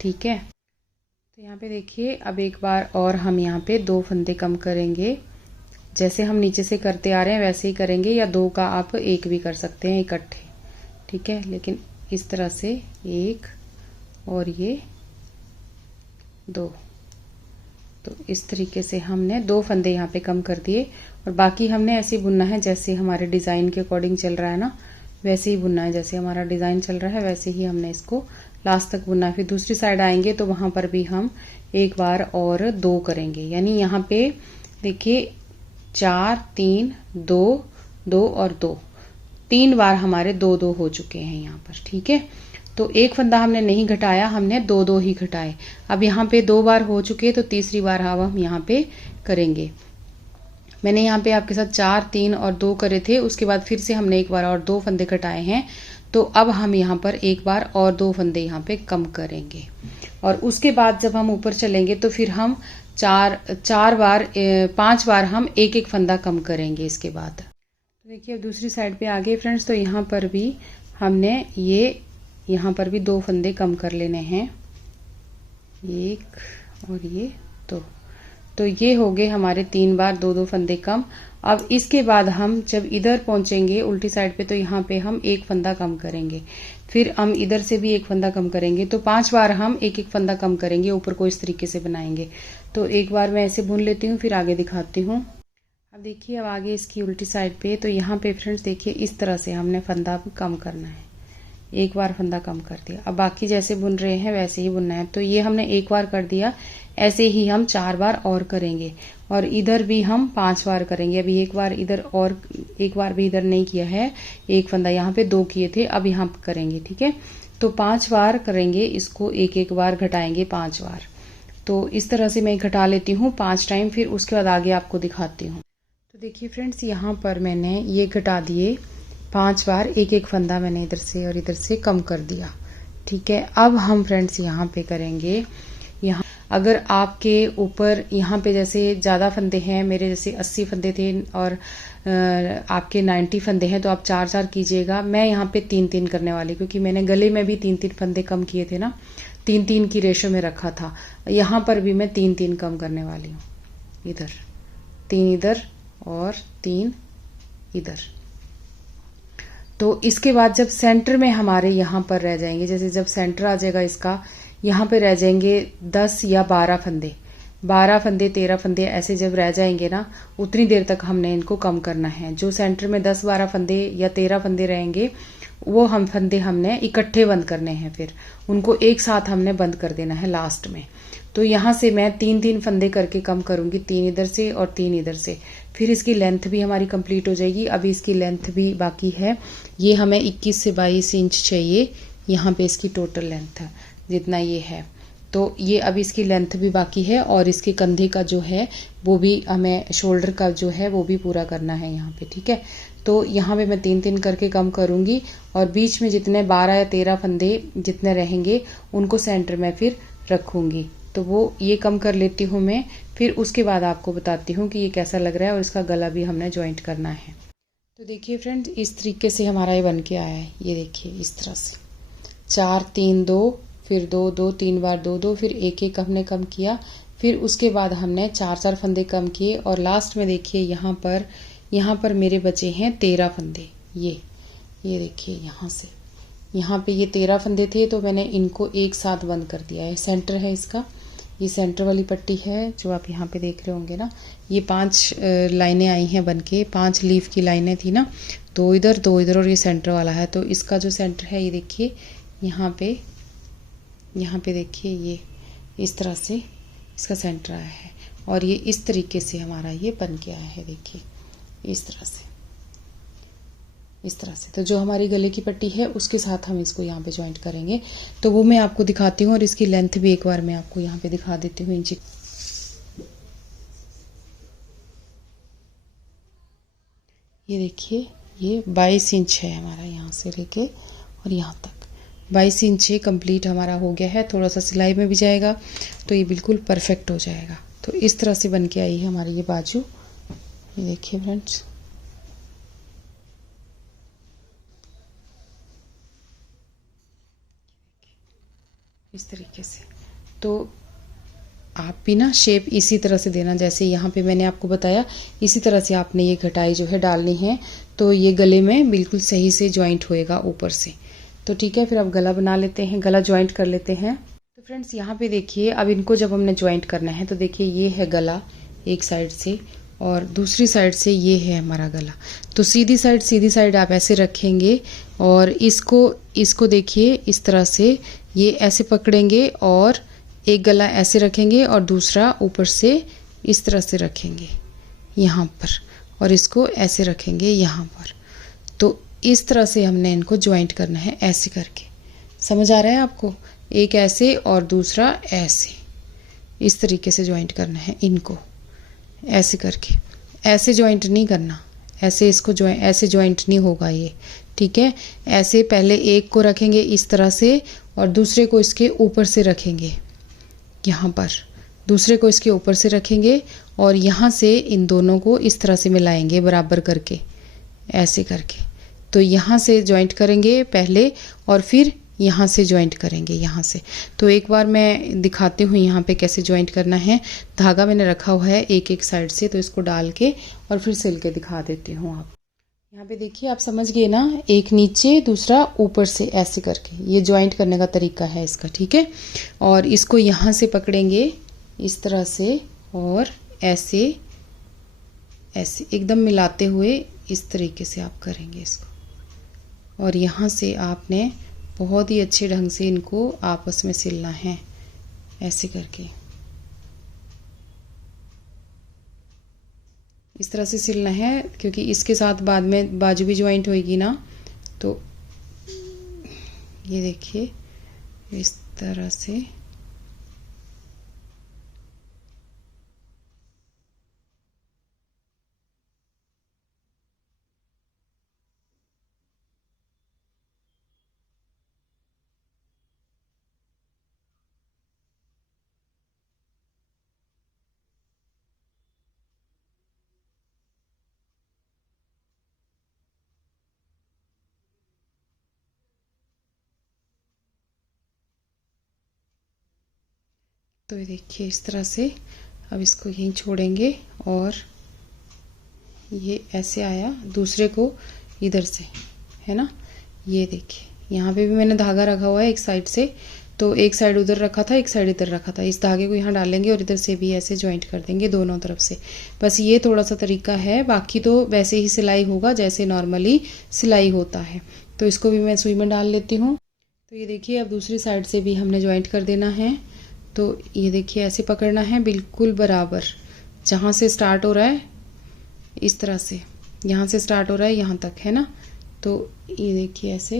ठीक है। तो यहाँ पे देखिए अब एक बार और हम यहाँ पे 2 फंदे कम करेंगे। जैसे हम नीचे से करते आ रहे हैं वैसे ही करेंगे, या 2 का आप 1 भी कर सकते हैं इकट्ठे, ठीक है। लेकिन इस तरह से 1 और ये 2, तो इस तरीके से हमने 2 फंदे यहाँ पे कम कर दिए। और बाकी हमने ऐसे ही बुनना है जैसे हमारे डिज़ाइन के अकॉर्डिंग चल रहा है ना, वैसे ही बुनना है। जैसे हमारा डिज़ाइन चल रहा है वैसे ही हमने इसको लास्ट तक बुनना है। फिर दूसरी साइड आएंगे तो वहां पर भी हम एक बार और 2 करेंगे, यानी यहाँ पे देखिए 4 3 2 2 और 2, 3 बार हमारे 2 2 हो चुके हैं यहाँ पर, ठीक है। तो एक फंदा हमने नहीं घटाया, हमने 2 2 ही घटाए। अब यहाँ पे 2 बार हो चुके, तो तीसरी बार अब हम यहाँ पे करेंगे। मैंने यहाँ पे आपके साथ 4 3 और 2 करे थे, उसके बाद फिर से हमने एक बार और 2 फंदे घटाए हैं। तो अब हम यहाँ पर एक बार और 2 फंदे यहाँ पे कम करेंगे। और उसके बाद जब हम ऊपर चलेंगे तो फिर हम 5 बार हम एक एक फंदा कम करेंगे इसके बाद। तो देखिए अब दूसरी साइड पे आ गए फ्रेंड्स। तो यहाँ पर भी हमने यहाँ पर भी 2 फंदे कम कर लेने हैं, 1 और ये 2। तो ये हो गए हमारे 3 बार 2 2 फंदे कम। अब इसके बाद हम जब इधर पहुंचेंगे उल्टी साइड पे, तो यहाँ पे हम एक फंदा कम करेंगे। फिर हम इधर से भी एक फंदा कम करेंगे। तो 5 बार हम एक एक फंदा कम करेंगे, ऊपर को इस तरीके से बनाएंगे। तो एक बार मैं ऐसे बुन लेती हूँ, फिर आगे दिखाती हूँ। अब देखिए अब आगे इसकी उल्टी साइड पे, तो यहाँ पे फ्रेंड्स देखिए इस तरह से हमने फंदा कम करना है। एक बार फंदा कम कर दिया। अब बाकी जैसे बुन रहे हैं वैसे ही बुनना है। तो ये हमने एक बार कर दिया, ऐसे ही हम 4 बार और करेंगे और इधर भी हम 5 बार करेंगे। अभी एक बार इधर और एक बार भी इधर नहीं किया है, एक फंदा यहाँ पे 2 किए थे, अब यहाँ करेंगे। ठीक है, तो 5 बार करेंगे इसको, एक एक बार घटाएंगे 5 बार। तो इस तरह से मैं घटा लेती हूँ 5 टाइम, फिर उसके बाद आगे आपको दिखाती हूँ। तो देखिए फ्रेंड्स, यहाँ पर मैंने ये घटा दिए 5 बार, एक एक फंदा मैंने इधर से और इधर से कम कर दिया। ठीक है, अब हम फ्रेंड्स यहाँ पे करेंगे, यहाँ अगर आपके ऊपर यहाँ पे जैसे ज़्यादा फंदे हैं, मेरे जैसे 80 फंदे थे और आपके 90 फंदे हैं, तो आप 4-4 कीजिएगा। मैं यहाँ पे 3-3 करने वाली, क्योंकि मैंने गले में भी 3-3 फंदे कम किए थे ना, 3-3 की रेशो में रखा था। यहाँ पर भी मैं 3-3 कम करने वाली हूँ। इधर 3 इधर और 3 इधर। तो इसके बाद जब सेंटर में हमारे यहाँ पर रह जाएंगे, जैसे जब सेंटर आ जाएगा इसका, यहाँ पे रह जाएंगे 10 या 12 फंदे, 12 फंदे 13 फंदे ऐसे जब रह जाएंगे ना, उतनी देर तक हमने इनको कम करना है। जो सेंटर में 10-12 फंदे या 13 फंदे रहेंगे, वो हम फंदे हमने इकट्ठे बंद करने हैं, फिर उनको एक साथ हमने बंद कर देना है लास्ट में। तो यहाँ से मैं 3-3 फंदे करके कम करूँगी, 3 इधर से और 3 इधर से। फिर इसकी लेंथ भी हमारी कंप्लीट हो जाएगी। अभी इसकी लेंथ भी बाकी है, ये हमें 21 से 22 इंच चाहिए यहाँ पे इसकी टोटल लेंथ है, जितना ये है। तो ये अभी इसकी लेंथ भी बाकी है और इसके कंधे का जो है वो भी हमें, शोल्डर का जो है वो भी पूरा करना है यहाँ पे। ठीक है, तो यहाँ पे मैं 3-3 करके कम करूँगी और बीच में जितने 12 या 13 फंदे जितने रहेंगे उनको सेंटर में फिर रखूँगी। तो वो ये कम कर लेती हूँ मैं, फिर उसके बाद आपको बताती हूँ कि ये कैसा लग रहा है और इसका गला भी हमने ज्वाइंट करना है। तो देखिए फ्रेंड्स, इस तरीके से हमारा ये बन के आया है। ये देखिए इस तरह से 4-3-2, फिर 2-2, 3 बार 2-2, फिर एक एक हमने कम किया, फिर उसके बाद हमने 4-4 फंदे कम किए और लास्ट में देखिए यहाँ पर मेरे बचे हैं 13 फंदे। ये देखिए यहाँ से यहाँ पे ये 13 फंदे थे, तो मैंने इनको एक साथ बंद कर दिया है। सेंटर है इसका, ये सेंटर वाली पट्टी है जो आप यहाँ पे देख रहे होंगे ना। ये 5 लाइनें आई हैं बन के, 5 लीफ की लाइनें थी ना, 2 इधर 2 इधर और ये सेंटर वाला है। तो इसका जो सेंटर है ये देखिए यहाँ पे देखिए, ये इस तरह से इसका सेंटर आया है और ये इस तरीके से हमारा ये बन के आया है। देखिए इस तरह से। तो जो हमारी गले की पट्टी है उसके साथ हम इसको यहाँ पे ज्वाइंट करेंगे, तो वो मैं आपको दिखाती हूँ और इसकी लेंथ भी एक बार मैं आपको यहाँ पे दिखा देती हूँ इंची। ये देखिए ये 22 इंच है हमारा, यहाँ से लेके और यहाँ तक 22 इंच कंप्लीट हमारा हो गया है। थोड़ा सा सिलाई में भी जाएगा तो ये बिल्कुल परफेक्ट हो जाएगा। तो इस तरह से बन के आई है हमारी ये बाजू। ये देखिए फ्रेंड्स, इस तरीके से। तो आप भी ना शेप इसी तरह से देना, जैसे यहाँ पे मैंने आपको बताया, इसी तरह से आपने ये घटाई जो है डालनी है, तो ये गले में बिल्कुल सही से ज्वाइंट होएगा ऊपर से। तो ठीक है, फिर अब गला बना लेते हैं, गला ज्वाइंट कर लेते हैं। तो फ्रेंड्स यहाँ पे देखिए, अब इनको जब हमने ज्वाइंट करना है तो देखिए ये है गला एक साइड से और दूसरी साइड से ये है हमारा गला। तो सीधी साइड आप ऐसे रखेंगे और इसको देखिए इस तरह से ये ऐसे पकड़ेंगे और एक गला ऐसे रखेंगे और दूसरा ऊपर से इस तरह से रखेंगे यहाँ पर और इसको ऐसे रखेंगे यहाँ पर। तो इस तरह से हमने इनको ज्वाइंट करना है, ऐसे करके। समझ आ रहा है आपको? एक ऐसे और दूसरा ऐसे, इस तरीके से ज्वाइंट करना है इनको, ऐसे करके। ऐसे ज्वाइंट नहीं करना, ऐसे इसको ऐसे ज्वाइंट नहीं होगा ये। ठीक है, ऐसे पहले एक को रखेंगे इस तरह से और दूसरे को इसके ऊपर से रखेंगे यहाँ पर, दूसरे को इसके ऊपर से रखेंगे और यहाँ से इन दोनों को इस तरह से मिलाएंगे बराबर करके, ऐसे करके। तो यहाँ से ज्वाइंट करेंगे पहले और फिर यहाँ से ज्वाइंट करेंगे, यहाँ से। तो एक बार मैं दिखाती हूँ यहाँ पे कैसे ज्वाइंट करना है। धागा मैंने रखा हुआ है एक साइड से, तो इसको डाल के और फिर सिल के दिखा देती हूँ। आप यहाँ पे देखिए, आप समझ गए ना, एक नीचे दूसरा ऊपर से ऐसे करके, ये ज्वाइंट करने का तरीका है इसका। ठीक है, और इसको यहाँ से पकड़ेंगे इस तरह से और ऐसे ऐसे एकदम मिलाते हुए इस तरीके से आप करेंगे इसको। और यहाँ से आपने बहुत ही अच्छे ढंग से इनको आपस में सिलना है, ऐसे करके इस तरह से सिलना है, क्योंकि इसके साथ बाद में बाजू भी ज्वाइंट होएगी ना। तो ये देखिए इस तरह से तो ये देखिए इस तरह से अब इसको यहीं छोड़ेंगे और ये ऐसे आया, दूसरे को इधर से, है ना। ये देखिए यहाँ पे भी मैंने धागा रखा हुआ है एक साइड से, तो एक साइड उधर रखा था, एक साइड इधर रखा था। इस धागे को यहाँ डालेंगे और इधर से भी ऐसे ज्वाइंट कर देंगे दोनों तरफ से। बस ये थोड़ा सा तरीका है, बाकी तो वैसे ही सिलाई होगा जैसे नॉर्मली सिलाई होता है। तो इसको भी मैं सुई में डाल लेती हूँ। तो ये देखिए अब दूसरी साइड से भी हमने ज्वाइंट कर देना है। तो ये देखिए ऐसे पकड़ना है बिल्कुल बराबर, जहाँ से स्टार्ट हो रहा है इस तरह से, यहाँ से स्टार्ट हो रहा है यहाँ तक, है ना। तो ये देखिए ऐसे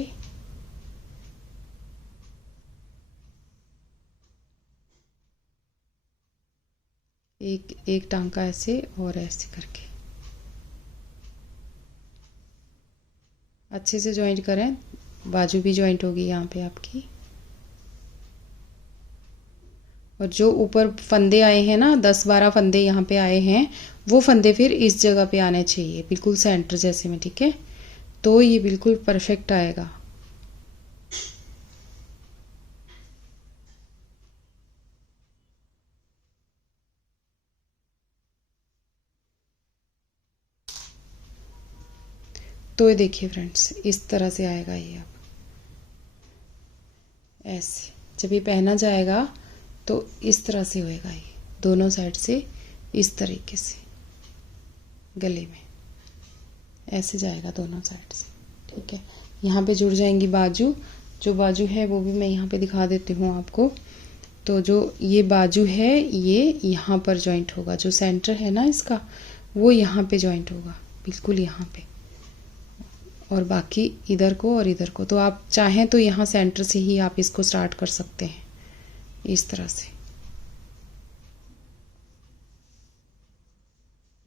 एक एक टांका ऐसे और ऐसे करके अच्छे से ज्वाइंट करें। बाजू भी ज्वाइंट होगी यहाँ पे आपकी। और जो ऊपर फंदे आए हैं ना, 10-12 फंदे यहाँ पे आए हैं, वो फंदे फिर इस जगह पे आने चाहिए, बिल्कुल सेंटर जैसे में, ठीक है। तो ये बिल्कुल परफेक्ट आएगा। तो ये देखिए फ्रेंड्स इस तरह से आएगा ये। अब ऐसे जब ये पहना जाएगा तो इस तरह से होएगा ये, दोनों साइड से इस तरीके से गले में ऐसे जाएगा दोनों साइड से, ठीक है। यहाँ पे जुड़ जाएंगी बाजू। जो बाजू है वो भी मैं यहाँ पे दिखा देती हूँ आपको। तो जो ये बाजू है ये यहाँ पर जॉइंट होगा, जो सेंटर है ना इसका वो यहाँ पे जॉइंट होगा, बिल्कुल यहाँ पे। और बाकी इधर को और इधर को। तो आप चाहें तो यहाँ सेंटर से ही आप इसको स्टार्ट कर सकते हैं, इस तरह से।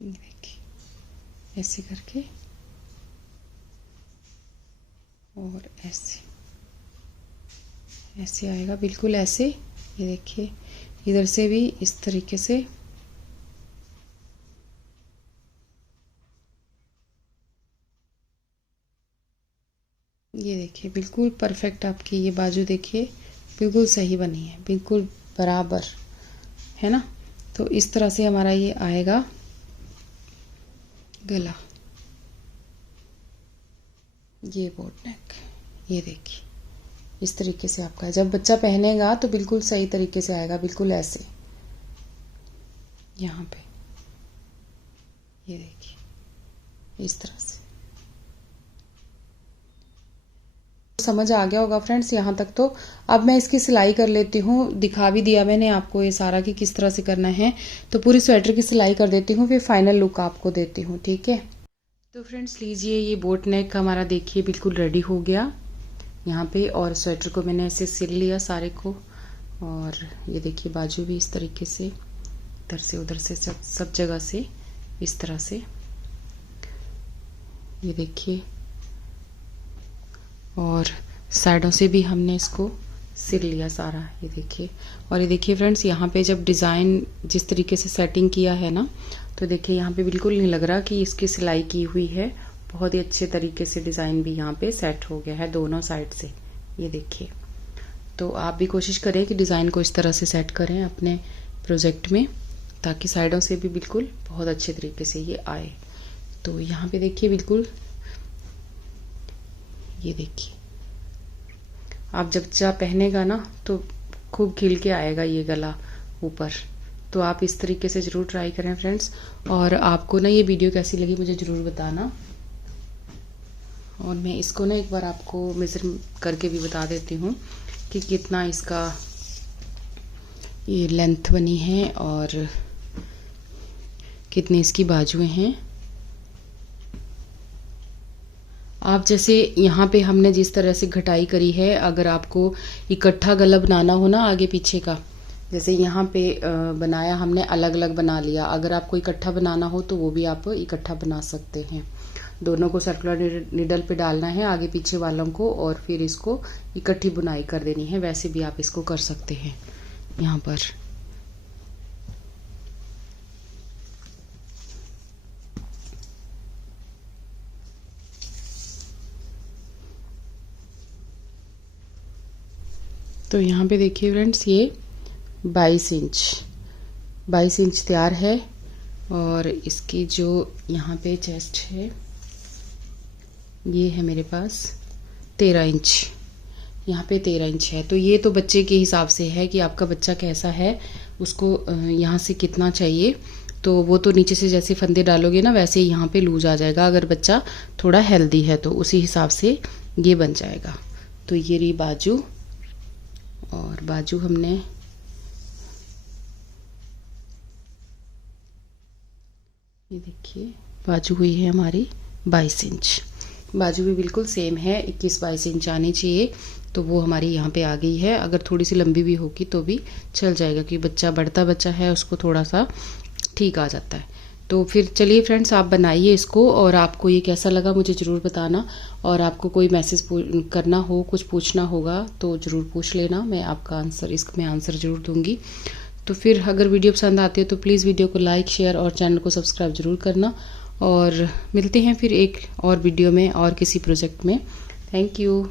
देखिए ऐसे करके और ऐसे ऐसे आएगा, बिल्कुल ऐसे। ये देखिए इधर से भी इस तरीके से। ये देखिए बिल्कुल परफेक्ट आपकी ये बाजू देखिए बिल्कुल सही बनी है, बिल्कुल बराबर, है ना। तो इस तरह से हमारा ये आएगा गला, ये बोट नेक। ये देखिए इस तरीके से आपका है। जब बच्चा पहनेगा तो बिल्कुल सही तरीके से आएगा, बिल्कुल ऐसे यहाँ पे। ये देखिए इस तरह से। समझ आ गया होगा फ्रेंड्स यहाँ तक। तो अब मैं इसकी सिलाई कर लेती हूँ। दिखा भी दिया मैंने आपको ये सारा कि किस तरह से करना है। तो पूरी स्वेटर की सिलाई कर देती हूँ, फिर फाइनल लुक आपको देती हूँ, ठीक है। तो फ्रेंड्स लीजिए ये बोट नेक हमारा देखिए बिल्कुल रेडी हो गया यहाँ पे। और स्वेटर को मैंने ऐसे सिल लिया सारे को। और ये देखिए बाजू भी इस तरीके से, इधर से उधर से सब जगह से इस तरह से। ये देखिए और साइडों से भी हमने इसको सिल लिया सारा, ये देखिए। और ये देखिए फ्रेंड्स यहाँ पे जब डिज़ाइन जिस तरीके से सेटिंग किया है ना, तो देखिए यहाँ पे बिल्कुल नहीं लग रहा कि इसकी सिलाई की हुई है। बहुत ही अच्छे तरीके से डिज़ाइन भी यहाँ पे सेट हो गया है दोनों साइड से, ये देखिए। तो आप भी कोशिश करें कि डिज़ाइन को इस तरह से सेट करें अपने प्रोजेक्ट में, ताकि साइडों से भी बिल्कुल बहुत अच्छे तरीके से ये आए। तो यहाँ पे देखिए बिल्कुल, ये देखिए आप जब बच्चा पहनेगा ना तो खूब खिल के आएगा ये गला ऊपर। तो आप इस तरीके से ज़रूर ट्राई करें फ्रेंड्स। और आपको ना ये वीडियो कैसी लगी मुझे ज़रूर बताना। और मैं इसको ना एक बार आपको मेज़र करके भी बता देती हूँ कि कितना इसका ये लेंथ बनी है और कितनी इसकी बाजुएं हैं। आप जैसे यहाँ पे हमने जिस तरह से घटाई करी है, अगर आपको इकट्ठा गला बनाना हो ना आगे पीछे का, जैसे यहाँ पे बनाया हमने, अलग अलग बना लिया, अगर आपको इकट्ठा बनाना हो तो वो भी आप इकट्ठा बना सकते हैं। दोनों को सर्कुलर निडल पे डालना है आगे पीछे वालों को, और फिर इसको इकट्ठी बुनाई कर देनी है। वैसे भी आप इसको कर सकते हैं यहाँ पर। तो यहाँ पे देखिए फ्रेंड्स, ये 22 इंच तैयार है। और इसकी जो यहाँ पे चेस्ट है ये है मेरे पास 13 इंच, यहाँ पे 13 इंच है। तो ये तो बच्चे के हिसाब से है कि आपका बच्चा कैसा है, उसको यहाँ से कितना चाहिए। तो वो तो नीचे से जैसे फंदे डालोगे ना वैसे ही यहाँ पे लूज आ जाएगा। अगर बच्चा थोड़ा हेल्दी है तो उसी हिसाब से ये बन जाएगा। तो ये रही बाजू, और बाजू हमने ये देखिए बाजू हुई है हमारी 22 इंच। बाजू भी बिल्कुल सेम है, 21-22 इंच आनी चाहिए। तो वो हमारी यहाँ पे आ गई है। अगर थोड़ी सी लंबी भी होगी तो भी चल जाएगा, क्योंकि बच्चा बढ़ता बच्चा है, उसको थोड़ा सा ठीक आ जाता है। तो फिर चलिए फ्रेंड्स, आप बनाइए इसको, और आपको ये कैसा लगा मुझे ज़रूर बताना। और आपको कोई मैसेज करना हो, कुछ पूछना होगा तो ज़रूर पूछ लेना, मैं आपका आंसर, इसमें आंसर ज़रूर दूँगी। तो फिर अगर वीडियो पसंद आती है तो प्लीज़ वीडियो को लाइक, शेयर और चैनल को सब्सक्राइब ज़रूर करना। और मिलते हैं फिर एक और वीडियो में और किसी प्रोजेक्ट में। Thank you.